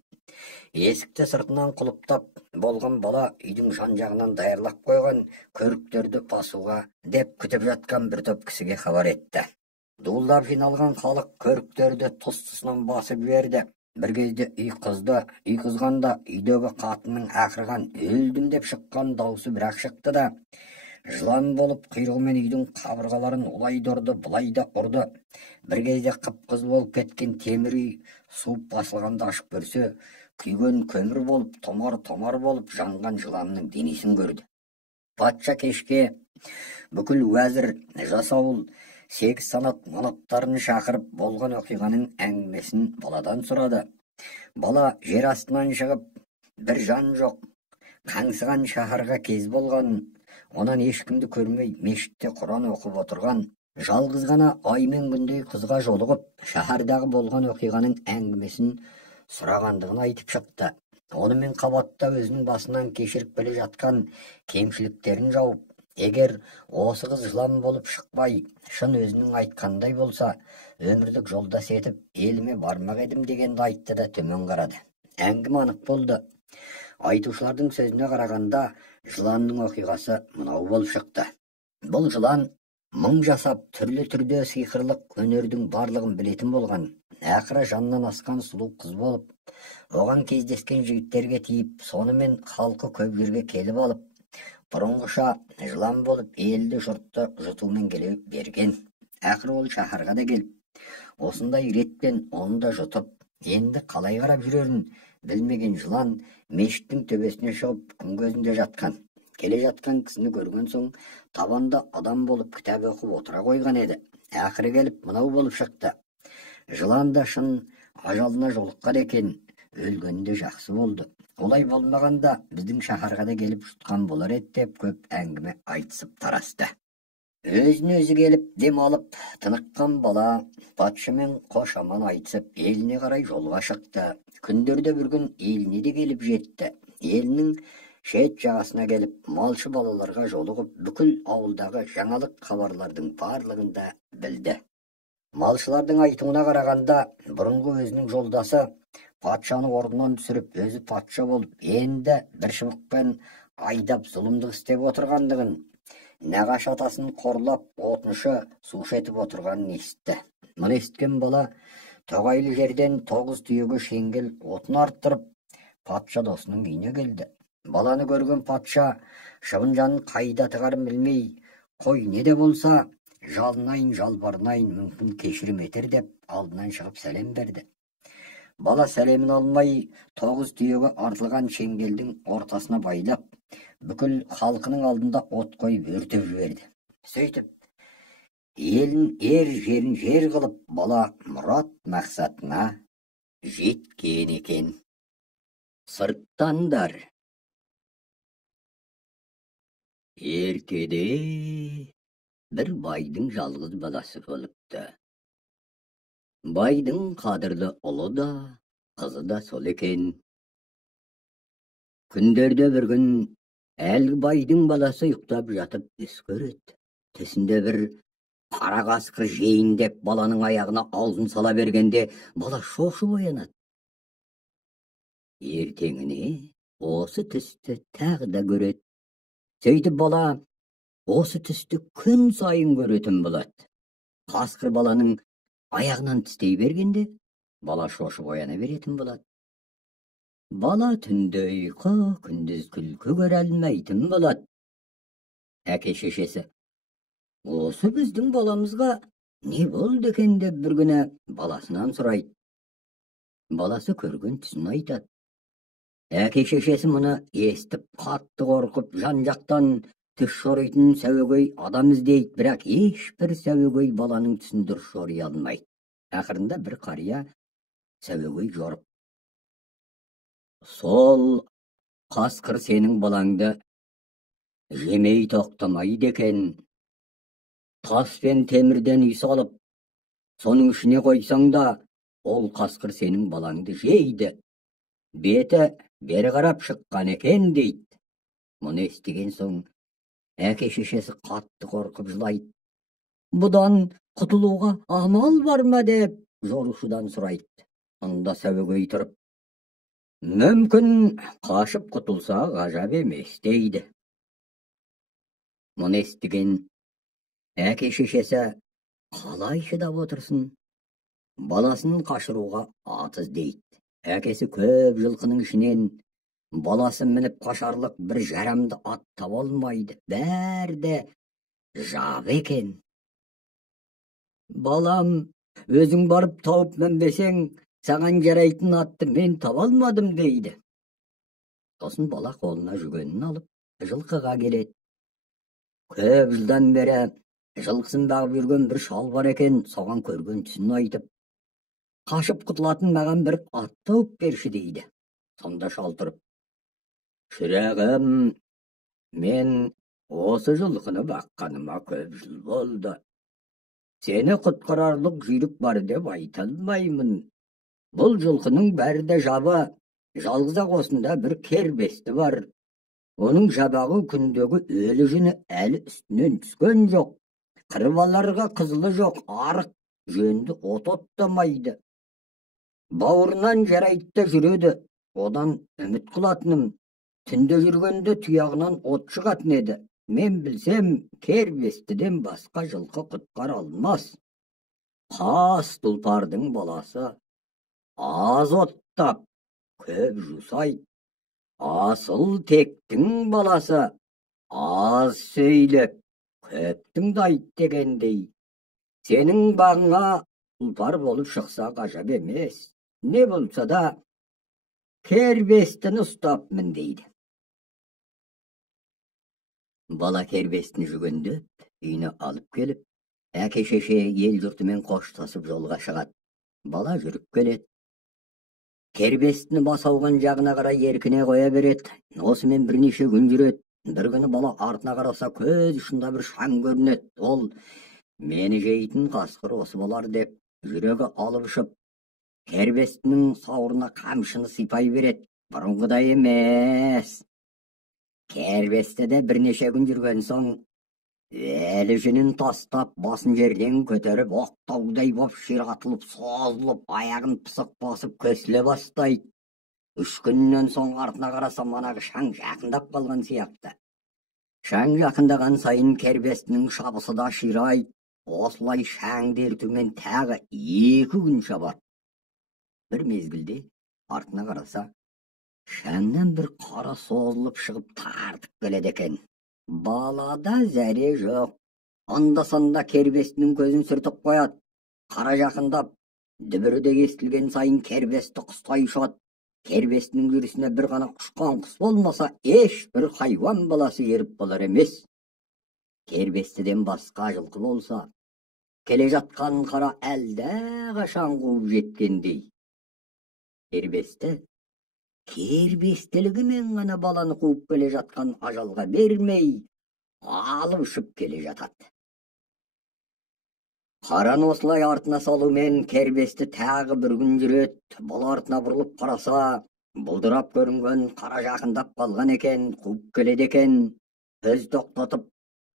Есікті сыртынан құлыптап болған бала үйдің жан жағынан даярлап қойған көріктерді басуға деп күтіп жатқан бір топ кісіге хабар етті. Дуылдап жиналған халық көріктерді тұс-тұсынан басып жіберді. Bir кезде үй қызғанда үйдегі қатынның ақырған өлдім деп шыққан даусы бірақ шықты да, жылан болып құйрығымен үйдің қабырғаларын олай ұрды, бұлай да ұрды. Bir кезде қып-қызыл болып кеткен темір үй суып басылғанда ашып көрсе, күйген көмір болып, томар болып жанған жыланның денесін көрді. Патша кешке бүкіл уәзір, жасауыл, 8 санат манаптарын шақырып болған оқиғаның әңгімесін баладан сұрады. Бала жер астынан шығып, бір жан жоқ, қаңсыған шаһарға кез болған, онан ешкімді көрмей мешітте Құран оқып отырған, жалғыз ғана ай мен күндей қызға жолығып, шаһардағы болған оқиғаның әңгімесін сұрағандығын айтып шықты. Онымен қабатта өзінің басынан кешіріп келе жатқан кемшіліктерін жауып, егер осы қыз жылан болып шықпай, шын өзінің айтқандай болса, өмірлік жолдас етіп, еліме бармақ едім дегенді айтты да төмен қарады. Әңгіме анық болды. Айтушылардың сөзіне қарағанда, жыланның оқиғасы мынау болып шықты. Бұл жылан мың жасап түрлі түрде сиқырлық өнердің барлығын білетін болған. Ақыры жаннан асқан сұлу қыз болып, оған кездескен жігіттерге тиіп, сонымен халқы көп жерге келіп алып, бұрынғыша жылан болып елді жұртты жұтумен келе берген. Ақыры ол шаһарға да келіп, осындай ретпен оны да жұтып, енді қалай қарап жүрерін білмеген жылан мешіттің төбесіне шығып күн көзінде жатқан. Келе жатқан кісіні көрген соң табанда адам болып кітап оқып отыра қойған еді. Ақыры келіп мынау болып шықты. Жылан да шын ажалына жолыққан екен, өлгенде жақсы болды. Олай болмағанда біздің шаһарға да келіп жұтқан болар еді деп көп әңгіме айтысып тарасты. Өзін өзі келіп дем алып тыныққан бала патшамен қош аман айтысып еліне қарай жолға шықты. Күндерде бір күн еліне де келіп жетті. Елінің шет жағасына келіп малшы балаларға жолығып бүкіл ауылдағы жаңалық хабарлардың барлығын да білді. Малшылардың айтуына қарағанда бұрынғы өзінің жолдасы патшаны орнынан түсіріп өзі патша болып енді бір шыбықпен айдап зұлымдық істеп отырғандығын, нағашы атасын қорлап отыншы сушы етіп отырғанын естті. Мұны естіген бала тоғайлы жерден 9 түйеге шеңгел отын арттырып патша досының үйіне келді. Баланы көрген патша шыбын жанын қайда тығарын білмей, қой не де болса жалынайын, жалбарынайын, мүмкін кешірім етер деп алдынан шығып сәлем берді. Бала сәлемін алмай 9 түйеге артылған шеңгелдің ортасына байлап, бүкіл халқының алдында от қойып өртеп жіберді. Сөйтіп, елін жерін жер қылып, бала мұрат мақсатына жеткен екен. Сырттандар. Ертеде бір байдың жалғыз баласы болыпты. Байдың қадірлі ұлы да, қызы да сол екен. Күндерде бір күн әлгі байдың баласы ұйықтап жатып түс көреді. Түсінде бір қара қасқыр жейін деп баланың аяғына аузын сала бергенде бала шошып оянады. Ертеңіне осы түсті тағы да көреді. Сөйтіп бала осы түсті күн сайын көретін болады. Қасқыр баланың аяғынан тістей бергенде бала шошып ояна беретін болады. Бала түнде ұйқы, күндіз күлкі көре алмайтын болады. Әке шешесі: осы біздің баламызға не болды екен деп бір күні баласынан сұрайды. Баласы көрген түсін айтады. Әке шешесі мұны естіп қатты қорқып, жан-жақтан түс жоритын сәуегей адам іздейді, бірақ ешбір сәуегей баланың түсін дұрыс жори алмайды. Ақырында бір қария сәуегей жорып: сол қасқыр сенің балаңды жемей тоқтамайды екен. Тас пен темірден үй салып, соның ішіне қойсаң да, ол қасқыр сенің балаңды жейді. Беті бері қарап шыққан екен дейді. Мұны естіген соң әке шешесі қатты қорқып жылайды. Бұдан құтылуға амал бар ма деп жорушыдан сұрайды. Онда сәуегей тұрып: мүмкін қашып құтылса ғажап емес дейді. Мұны естіген әке шешесі қалай шыдап отырсын? Баласын қашыруға атыз дейді. Әкесі көп жылқының ішінен баласы мініп қашарлық бір жарамды ат таба алмайды. Бәрі де жабы екен. Балам, өзің барып тауып мінбесең, саған жарайтын атты мен таба алмадым дейді. Сосын бала қолына жүгенін алып жылқыға келеді. Көп жылдан бері жылқысын бағып жүрген бір шал бар екен, соған көрген түсін айтып: қашып құтылатын маған бір ат тауып берші дейді. Сонда шал тұрып: шырағым, мен осы жылқыны баққаныма көп жыл болды. Сені құтқарарлық жүйрік бар деп айта алмаймын. Бұл жылқының бәрі де жабы. Жалғыз-ақ осында бір кербесті бар. Оның жабағы күндегі өлі жүні әлі үстінен түскен жоқ. Қырбаларға қызылы жоқ, арық жөнді от оттамайды. Бауырынан жарайтта жүреді. Одан үміт қылатыным, түнде жүргенде тұяғынан от шығатын еді. Мен білсем, кербестіден басқа жылқы құтқар алмас. Қас тұлпардың баласы аз оттап, көп жусайды. Асыл тектің баласы аз сөйлеп, көп тыңдайды дегендей. Сенің бағыңа тұлпар болып шықса ғажап емес. Не болса да кербестіні ұстапмын дейді. Бала кербестіні жүгендеп, үйіне алып келіп, әке шеше ел жұртымен қоштасып жолға шығады. Бала жүріп келеді. Кербестіні бас алған жағына қарай еркіне қоя береді. Осымен бірнеше күн жүреді. Bir күні бала артына қараса көз ұшында бір шаң көрінеді. Ол мені жейтін қасқыр осы болар деп жүрегі алып ұшып, кербестінің сауырына қамшыны сипай береді. Бұрынғыдай емес. Кербесті де бірнеше күн жүрген соң әлі жүнін тастап, басын жерден көтеріп, оқтаудай боп ширатылып, созылып, аяғын пысық басып көсіле бастайды. 3 күннен соң артына қараса манағы шаң жақындап қалған сияқты. Шаң жақындаған сайын кербестінің шабысы да ширайды. Осылай шаңды ертумен тағы 2 күн шабады. Bir мезгілде артына қараса, шаңнан бір қара созылып шығып тартып келеді екен. Балада зәре жоқ. Анда-санда кербестінің көзін сүртіп қояды. Қара жақындап, дүбірі естілген сайын кербесті құстай ұшады. Кербестінің жүрісіне бір ғана ұшқан құс болмаса, ешбір хайуан баласы еріп болар емес. Кербестіден басқа жылқы болса, келе жатқан қара әлдеқашан қуып жеткендей. Кербестілігімен ғана баланы қуып келе жатқан ажалға бермей, алып ұшып келе жатады. Қараны осылай артына салумен кербесті тағы бір күн жүреді. Бала артына бұрылып қараса, бұлдырап көрінген қара жақындап қалған екен, қуып келеді екен. Көз тоқтатып,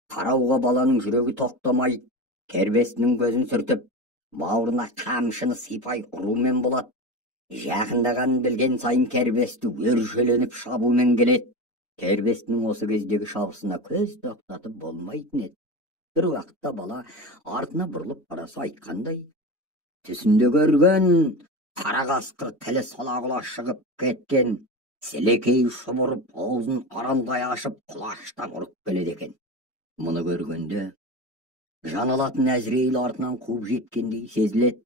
қарауға баланың жүрегі тоқтамай, кербестінің көзін сүртіп, бауырына қамшыны сипай ұрумен болады. Жақындаған білген сайын кербесті өршеленіп шабумен келеді. Кербестінің осы кездегі шабысына көз тоқтатып болмайтын еді. Bir уақытта бала артына бұрылып қараса айтқандай, түсінде көрген қара қасқыр тілі сала-құла шығып кеткен, сілекей шұбырып, аузын арандай ашып, құлаштап ұрып келеді екен. Мұны көргенде жан алатын Әзірейіл артынан қуып жеткендей сезіледі.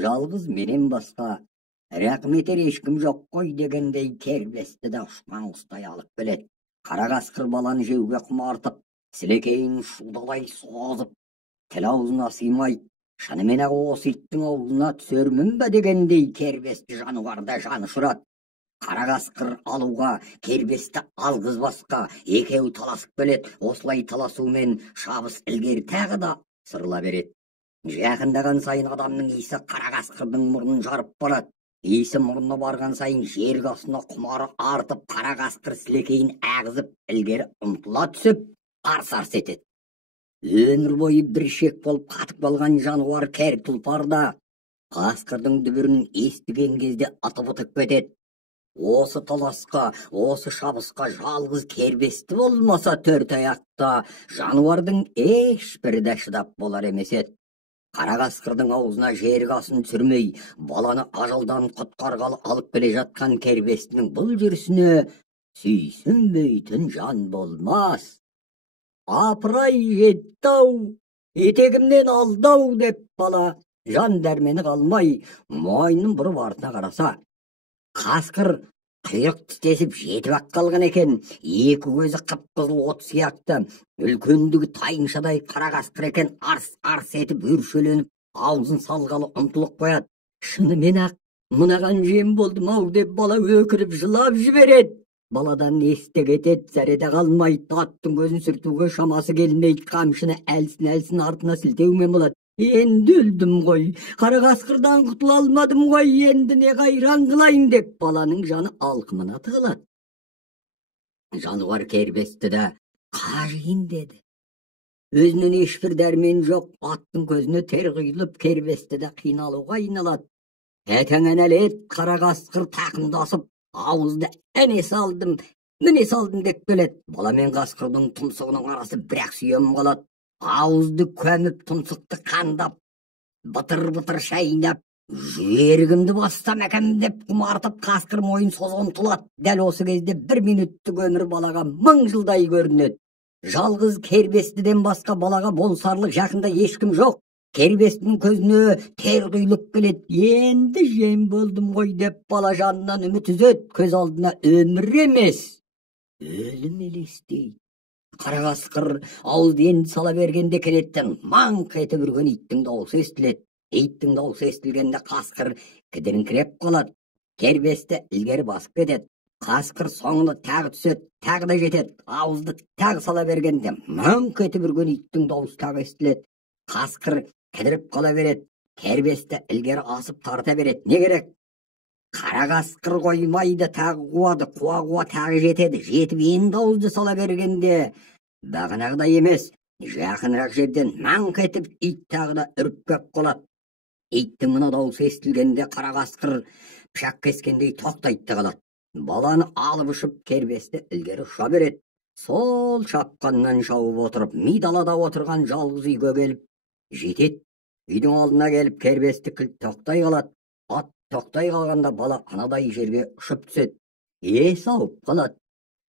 Жалғыз менен басқа рақмет етер ешкім жоқ қой дегендей кербесті де ұшқан құстай алып келеді. Қара қасқыр баланы жеуге құмартып, сілекейін шудалай созып, тіл аузына сыймайды. Шынымен-ақ осы иттің аузына түсермін бе дегендей кербесті жануарда жаны ұшырады. Қара қасқыр алуға, кербесті алғызбасқа екеуі таласып келеді. Осылай таласумен шабыс ілгері тағы да сырыла береді. Жақындаған сайын адамның иісі қара қасқырдың мұрнын жарып барады. Иісі мұрнына барған сайын жерге астына құмары артып, қара қасқыр сілекейін ағызып ілгері ұмтыла түсіп, арс-арс етеді. Өмір бойы бір шек болып қатып қалған жануар кер тұлпар да қасқырдың дүбірін естіген кезде атып-ұтып кетеді. Осы таласқа, осы шабысқа жалғыз кербесті болмаса төрт аяқта жануардың ешбірі де шыдап болар емес еді. Қара қасқырдың аузына жерге асын түсірмей, баланы ажалдан құтқарғалы алып келе жатқан кербестінің бұл жүрісіне сүйсінбейтін жан болмас. Апырай жетті-ау, етегімнен алды-ау деп бала жан дәрмені қалмай, мойнын бұрып артына қараса, қасқыр құйрық тістесіп жетіп ақ қалған екен. Екі көзі қып-қызыл от сияқты, үлкендігі тайыншадай қара қасқыр екен. Арс-арс етіп өршеленіп, аузын салғалы ұмтылып қояды. Шынымен-ақ мынаған жем болдым-ау деп бала өкіріп жылап жібереді. Баладан есте кетеді, зәреде қалмайды. Аттың көзін сүртуге шамасы келмейді. Қамшыны әлсін артына сілтеумен болады. Енді өлдім ғой, қара қасқырдан құтыла алмадым ғой, енді не қайран қылайын деп баланың жаны алқымына тығылады. Жануар кербесті де қажиын деді. Өзінен ешбір дәрмен жоқ, аттың көзіне тер құйылып, кербесті де қиналуға айналады. Әтеңен әлет қара қасқыр тақымдасып, ауызды міне салдым деп келеді. Бала мен қасқырдың тұмсығының арасы бірақ сүйем қалады. Ауызды көміп, тұмсықты қандап, бытыр-бытыр шайнап, жергімді бастам әкем деп құмартып, қасқыр мойын соза ұмтылады. Дәл осы кезде 1 минуттық өмір балаға 1000 жылдай көрінеді. Жалғыз кербестіден басқа балаға болсарлық жақында ешкім жоқ. Кербестінің көзіне тер құйылып келеді. Енді жем болдым ғой деп бала жанынан үміт үзеді. Көз алдына өмір емес, өлім елестейді. Қара қасқыр ауызды енді сала бергенде келеттен маңқ етіп үрген иттің дауысы естіледі. Иттің дауысы естілгенде қасқыр кідіріңкіреп қалады. Кербесті ілгері басып кетеді. Қасқыр соңына тағы түседі, тағы да жетеді. Ауызды тағы сала бергенде мыңқ етіп үрген иттің дауысы тағы естіледі. Қасқыр кідіріп қала береді. Кербесті ілгері асып тарта береді. Не керек? Қара қасқыр қоймайды, тағы қуады, қуа тағы жетеді. Жетіп енді ауызды сала бергенде бағанағыдай емес, жақынырақ жерден маңқ етіп ит тағы да үріп кеп қалады. Иттің мына дауысы естілгенде қара қасқыр пышақ кескендей тоқтайды да қалады. Баланы алып ұшып кербесті ілгері ұша береді. Сол шапқаннан шауып отырып, ми далада отырған жалғыз үйге келіп жетеді. Үйдің алдына келіп кербесті кілт тоқтай қалады. Ат тоқтай қалғанда бала анадай жерге ұшып түседі. Сауып қалады.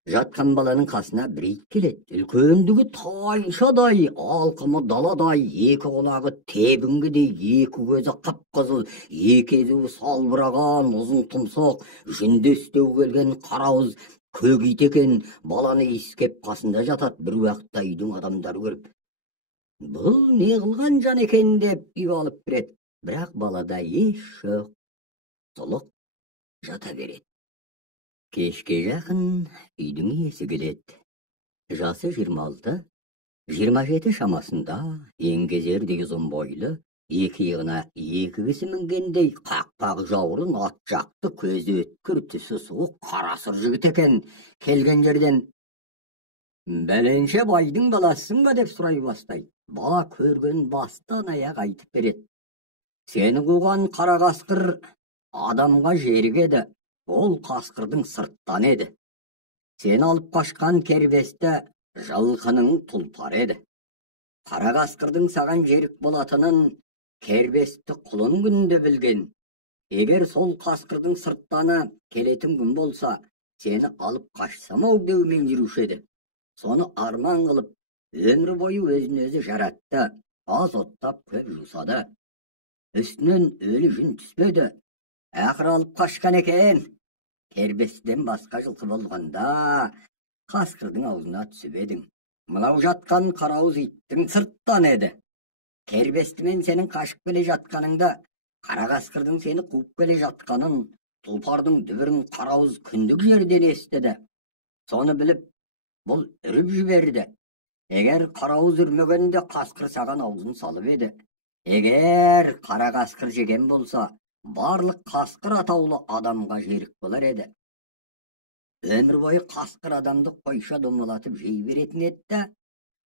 Жатқан баланың қасына бір ит келеді. Үлкендігі тайшадай, алқымы даладай, екі құлағы тебінгідей, екі көзі қып-қызыл, екі езуі салбыраған, ұзын тұмсық, жүндестеу келген қарауыз көк ит екен. Баланы иіскеп қасында жатады. Бір уақытта үйдің адамдары көріп, бұл не қылған жан екен деп үй алып береді. Бірақ балада еш жоқ. Сұлық жата береді. Кешке жақын үйдің иесі келеді. Жасы 26-27 шамасында, еңгезердей ұзын бойлы, екі иығына екі кісі мінгендей қақпақ жаурын, ат жақты, көзі өткір, түсі суық, қара сұр жігіт екен. Келген жерден бәленше байдың баласысың ба деп сұрай бастайды. Бала көрген бастан аяқ айтып береді. Сені қуған қара қасқыр адамға жерігеді. Ол қасқырдың сырттан еді. Сен алып қашқан кербесті жылқының тұлпары еді. Қара қасқырдың саған жерік болатынын кербесті құлын күнде білген. Егер сол қасқырдың сырттаны келетін күн болса, сені алып қашсам-ау деумен жүруші еді. Соны арман қылып, өмір бойы өзін өзі жаратты, аз оттап көп жусады. Үстінен өлі жүн түспеді. Ақыр алып қашқан екен. Кербестіден басқа жылқы болғанда қасқырдың аузына түсіп едің. Мынау жатқан қарауыз иттің сырттан еді. Кербестімен сенің қашып келе жатқаныңда, қара қасқырдың сені қуып келе жатқанын, тұлпардың дүбірін қарауыз күндік жерден естіді. Соны біліп, бұл үріп жіберді. Егер қарауыз үрмегенде қасқыр саған аузын салып еді. Егер қара қасқыр жеген болса, барлық қасқыр атаулы адамға жерік болар еді. Өмір бойы қасқыр адамды қойша домалатып жей беретін еді,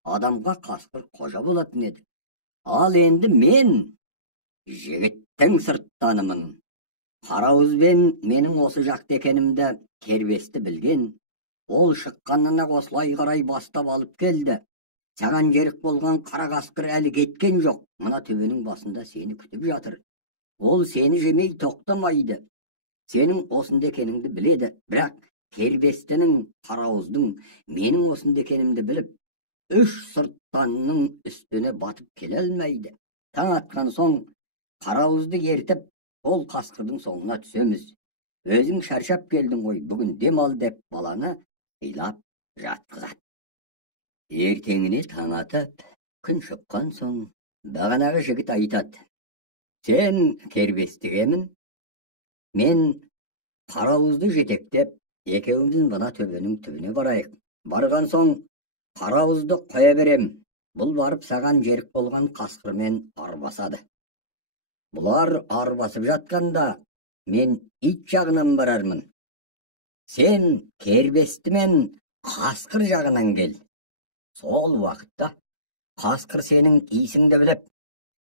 адамға қасқыр қожа болатын еді. Ал енді мен жігіттің сырттанымын. Қарауызбен менің осы жақта екенімді кербесті білген. Ол шыққанына осылай қарай бастап алып келді. Саған жерік болған қара қасқыр әлі кеткен жоқ. Мына төбенің басында сені күтіп жатыр. Ол сені жемей тоқтамайды. Сенің осында екеніңді біледі. Бірақ кербестінің, қарауыздың менің осында екенімді біліп, үш сырттанның үстіне батып келе алмайды. Таң атқан соң қарауызды ертіп, ол қасқырдың соңына түсеміз. Өзің шаршап келдің ғой, бүгін демал деп баланы илап жатқызады. Ертеңіне таң атып, күн шыққан соң бағанағы жігіт айтады. Сен кербестігемін, мен қарауызды жетектеп, екеуміздің мына төбенің түбіне барайық. Барған соң қарауызды қоя берем. Бұл барып саған жерік болған қасқырмен арбасады. Бұлар арбасып жатқанда мен ит жағынан барармын. Сен кербестімен қасқыр жағынан кел. Сол уақытта қасқыр сенің исіңді біліп,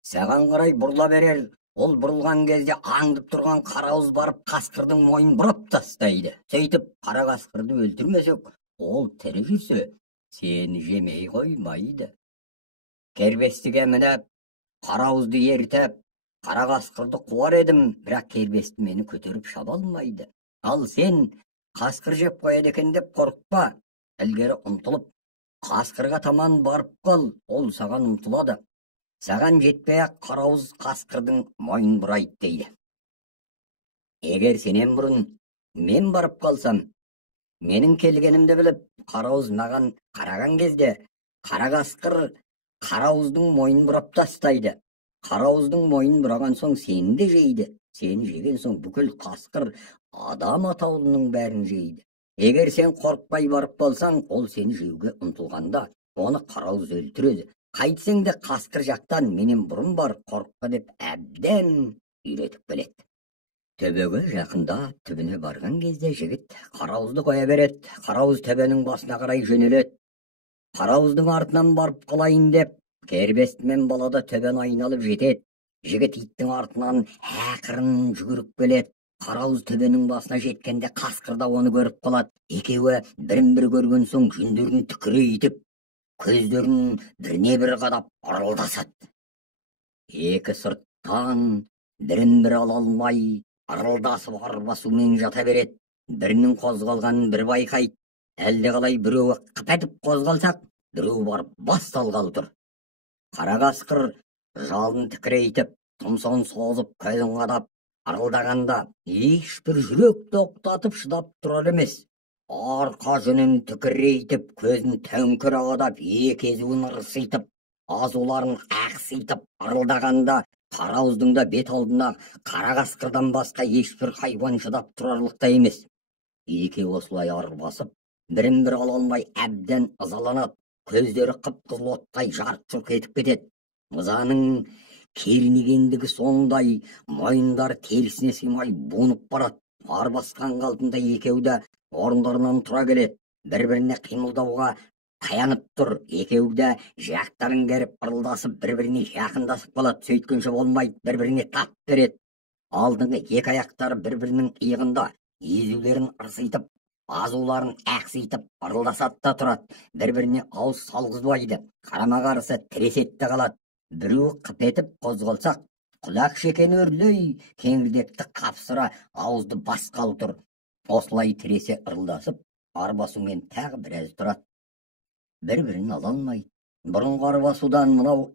саған қарай бұрыла берер. Ол бұрылған кезде аңдып тұрған қарауыз барып қасқырдың мойнын бұрап тастайды. Сөйтіп қара қасқырды өлтірмесек, ол тірі жүрсе, сені жемей қоймайды. Кербестіге мініп, қарауызды ертіп, қара қасқырды қуар едім, бірақ кербесті мені көтеріп шаба алмайды. Ал сен қасқыр жеп қояды екен деп қорықпа. Ілгері ұмтылып, қасқырға таман барып қал, ол саған ұмтылады. Саған жетпей-ақ қарауыз қасқырдың мойнын бұрайды дейді. Егер сенен бұрын мен барып қалсам, менің келгенімді біліп, қарауыз маған қараған кезде, қара қасқыр қарауыздың мойнын бұрап тастайды. Қарауыздың мойнын бұраған соң сені де жейді. Сені жеген соң бүкіл қасқыр адам атаулының бәрін жейді. Егер сен қорықпай барып болсаң, ол сені жеуге ұмтылғанда, оны қарауыз өлтіреді. Қайтсең де қасқыр жақтан менен бұрын бар, қорықпа деп әбден үйретіп келеді. Төбеге жақында түбіне барған кезде жігіт қарауызды қоя береді. Қарауыз төбенің басына қарай жөнеледі. Қарауыздың артынан барып қалайын деп, кербестімен балада төбені айналып жетеді. Жігіт иттің артынан ақырын жүгіріп келеді. Қарауыз төбенің басына жеткенде қасқыр да оны көріп қалады. Екеуі бірін-бірі көрген соң жүндерін тікірейтіп, көздерін біріне бір қадап ырылдасады. Екі сырттан бірін-бірі ала алмай, ырылдасып арбасумен жата береді. Бірінің қозғалғанын бір байқайды. Әлде қалай біреуі қып етіп қозғалсақ, біреу барып бас салғалы тұр. Қара қасқыр жалын тікірейтіп, тұмсығын созып, көзін қадап, ырылдағанда ешбір жүрек тоқтатып шыдап тұрар емес. Арқа жүнін тікірейтіп, көзін төңкере қадап, екі езуін ырситып, азуларын ақситып ырылдағанда, қарауыздың да бет алдына қара қасқырдан басқа ешбір хайуан шыдап тұрарлықта емес. Екеуі осылай арбасып, бірін-бірі ала алмай әбден ызаланады. Көздері қып-қызыл оттай жарқ-жұрқ етіп кетеді. Ызаның кернегендігі сондай, мойындары терісіне сыймай буынып барады. Арбасқан қалпында екеуі де орындарынан тұра келеді. Бір-біріне қимылдауға таянып тұр. Екеуі де жақтарын керіп ырылдасып, бір-біріне жақындасып қалады. Сөйткенше болмайды, бір-біріне тап береді. Алдыңғы екі аяқтары бір-бірінің иығында, езулерін ырситып, азуларын ақситып ырылдасады да тұрады. Бір-біріне ауыз салғызбайды. Қарама-қарсы тіресетті қалады. Біреуі қып етіп қозғалсақ, құлақ шекені өрлей, кеңірдекті қапсыра ауызды басқалы тұр. Осылай тіресе ырылдасып, арбасумен тағы біраз тұрады. Бір-бірін ала алмайды. Бұрынғы арбасудан мынау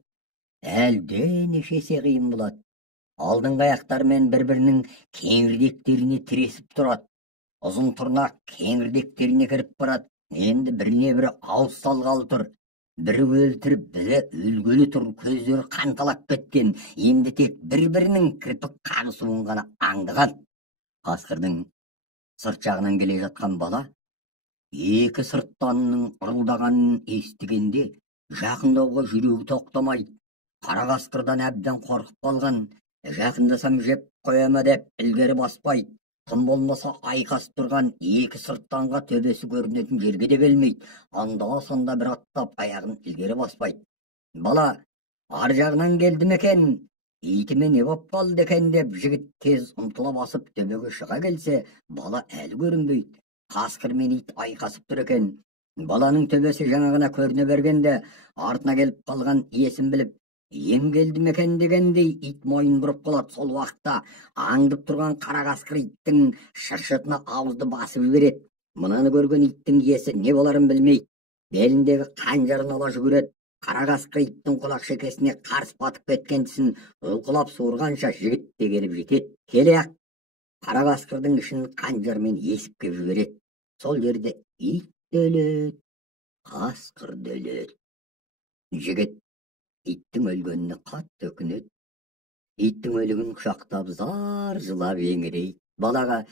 әлде нешесе қиын болады. Алдыңғы аяқтармен бір-бірінің кеңірдектеріне тіресіп тұрады. Ұзын тұрнақ кеңірдектеріне кіріп барады. Енді біріне бірі ауыз салғалы тұр. Бірі өлтіріп, бірі өлгелі тұр. Көздері қанталап кеткен. Енді тек бір-бірінің кірпік қағысуын ғана аңдыған. Қасқырдың сырт жағынан келе жатқан бала екі сырттанның ырылдағанын естігенде жақындауға жүрегі тоқтамайды. Қара қасқырдан әбден қорқып қалған. Жақындасам жеп қояма деп ілгері баспайды. Тым болмаса айқас тұрған екі сырттанға төбесі көрінетін жерге де келмейді. Анда-санда бір аттап аяғын ілгері баспайды. Бала ар жағынан келді мекен, итіме не боп қалды екен деп жігіт тез ұмтыла басып төбеге шыға келсе, бала әлі көрінбейді. Қасқыр мен ит айқасып тұр екен. Баланың төбесі жаңағына көріне бергенде артына келіп қалған иесін біліп, ем келді мекен дегендей ит мойын бұрып қалады. Сол уақытта аңдып тұрған қара қасқыр иттің шыршытына ауызды басып жібереді. Мұнаны көрген иттің иесі не боларын білмейді. Беліндегі қанжарын ала жүгіреді. Қара қасқыр иттің құлақ шекесіне қарс батып кеткен тісін ұлқылап суырғанша жігіт те келіп жетеді. Келе-ақ қара қасқырдың ішін қанжармен есіп кеп жібереді. Сол жерде ит те өледі, қасқыр да өледі. Жігіт иттің өлгеніне қатты өкінеді. Иттің өлігін құшақтап зар жылап еңірейді. Балаға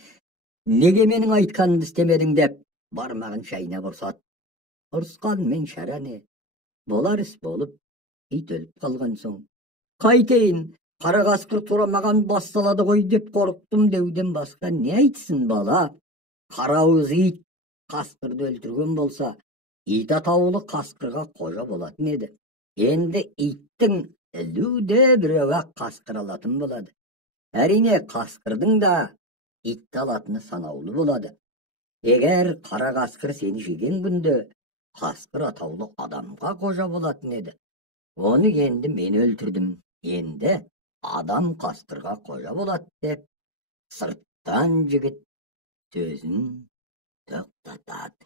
неге менің айтқанымды істемедің деп бармағын шайнап ұрсады. Ұрысқанмен шара не? Болар іс болып, ит өліп қалған соң. Қайтейін, қара қасқыр тура маған бас салады ғой деп қорықтым деуден басқа не айтсын бала? Қарауыз ит қасқырды өлтірген болса, ит атаулы қасқырға қожа болатын еді. Енді иттің ілуде біреу-ақ қасқыр алатын болады. Әрине қасқырдың да итті алатыны санаулы болады. Егер қара қасқыр сені жеген күнде қасқыр атаулы адамға қожа болатын еді. Оны енді мен өлтірдім. Енді адам қасқырға қожа болады деп сырттан жігіт сөзін тоқтатады.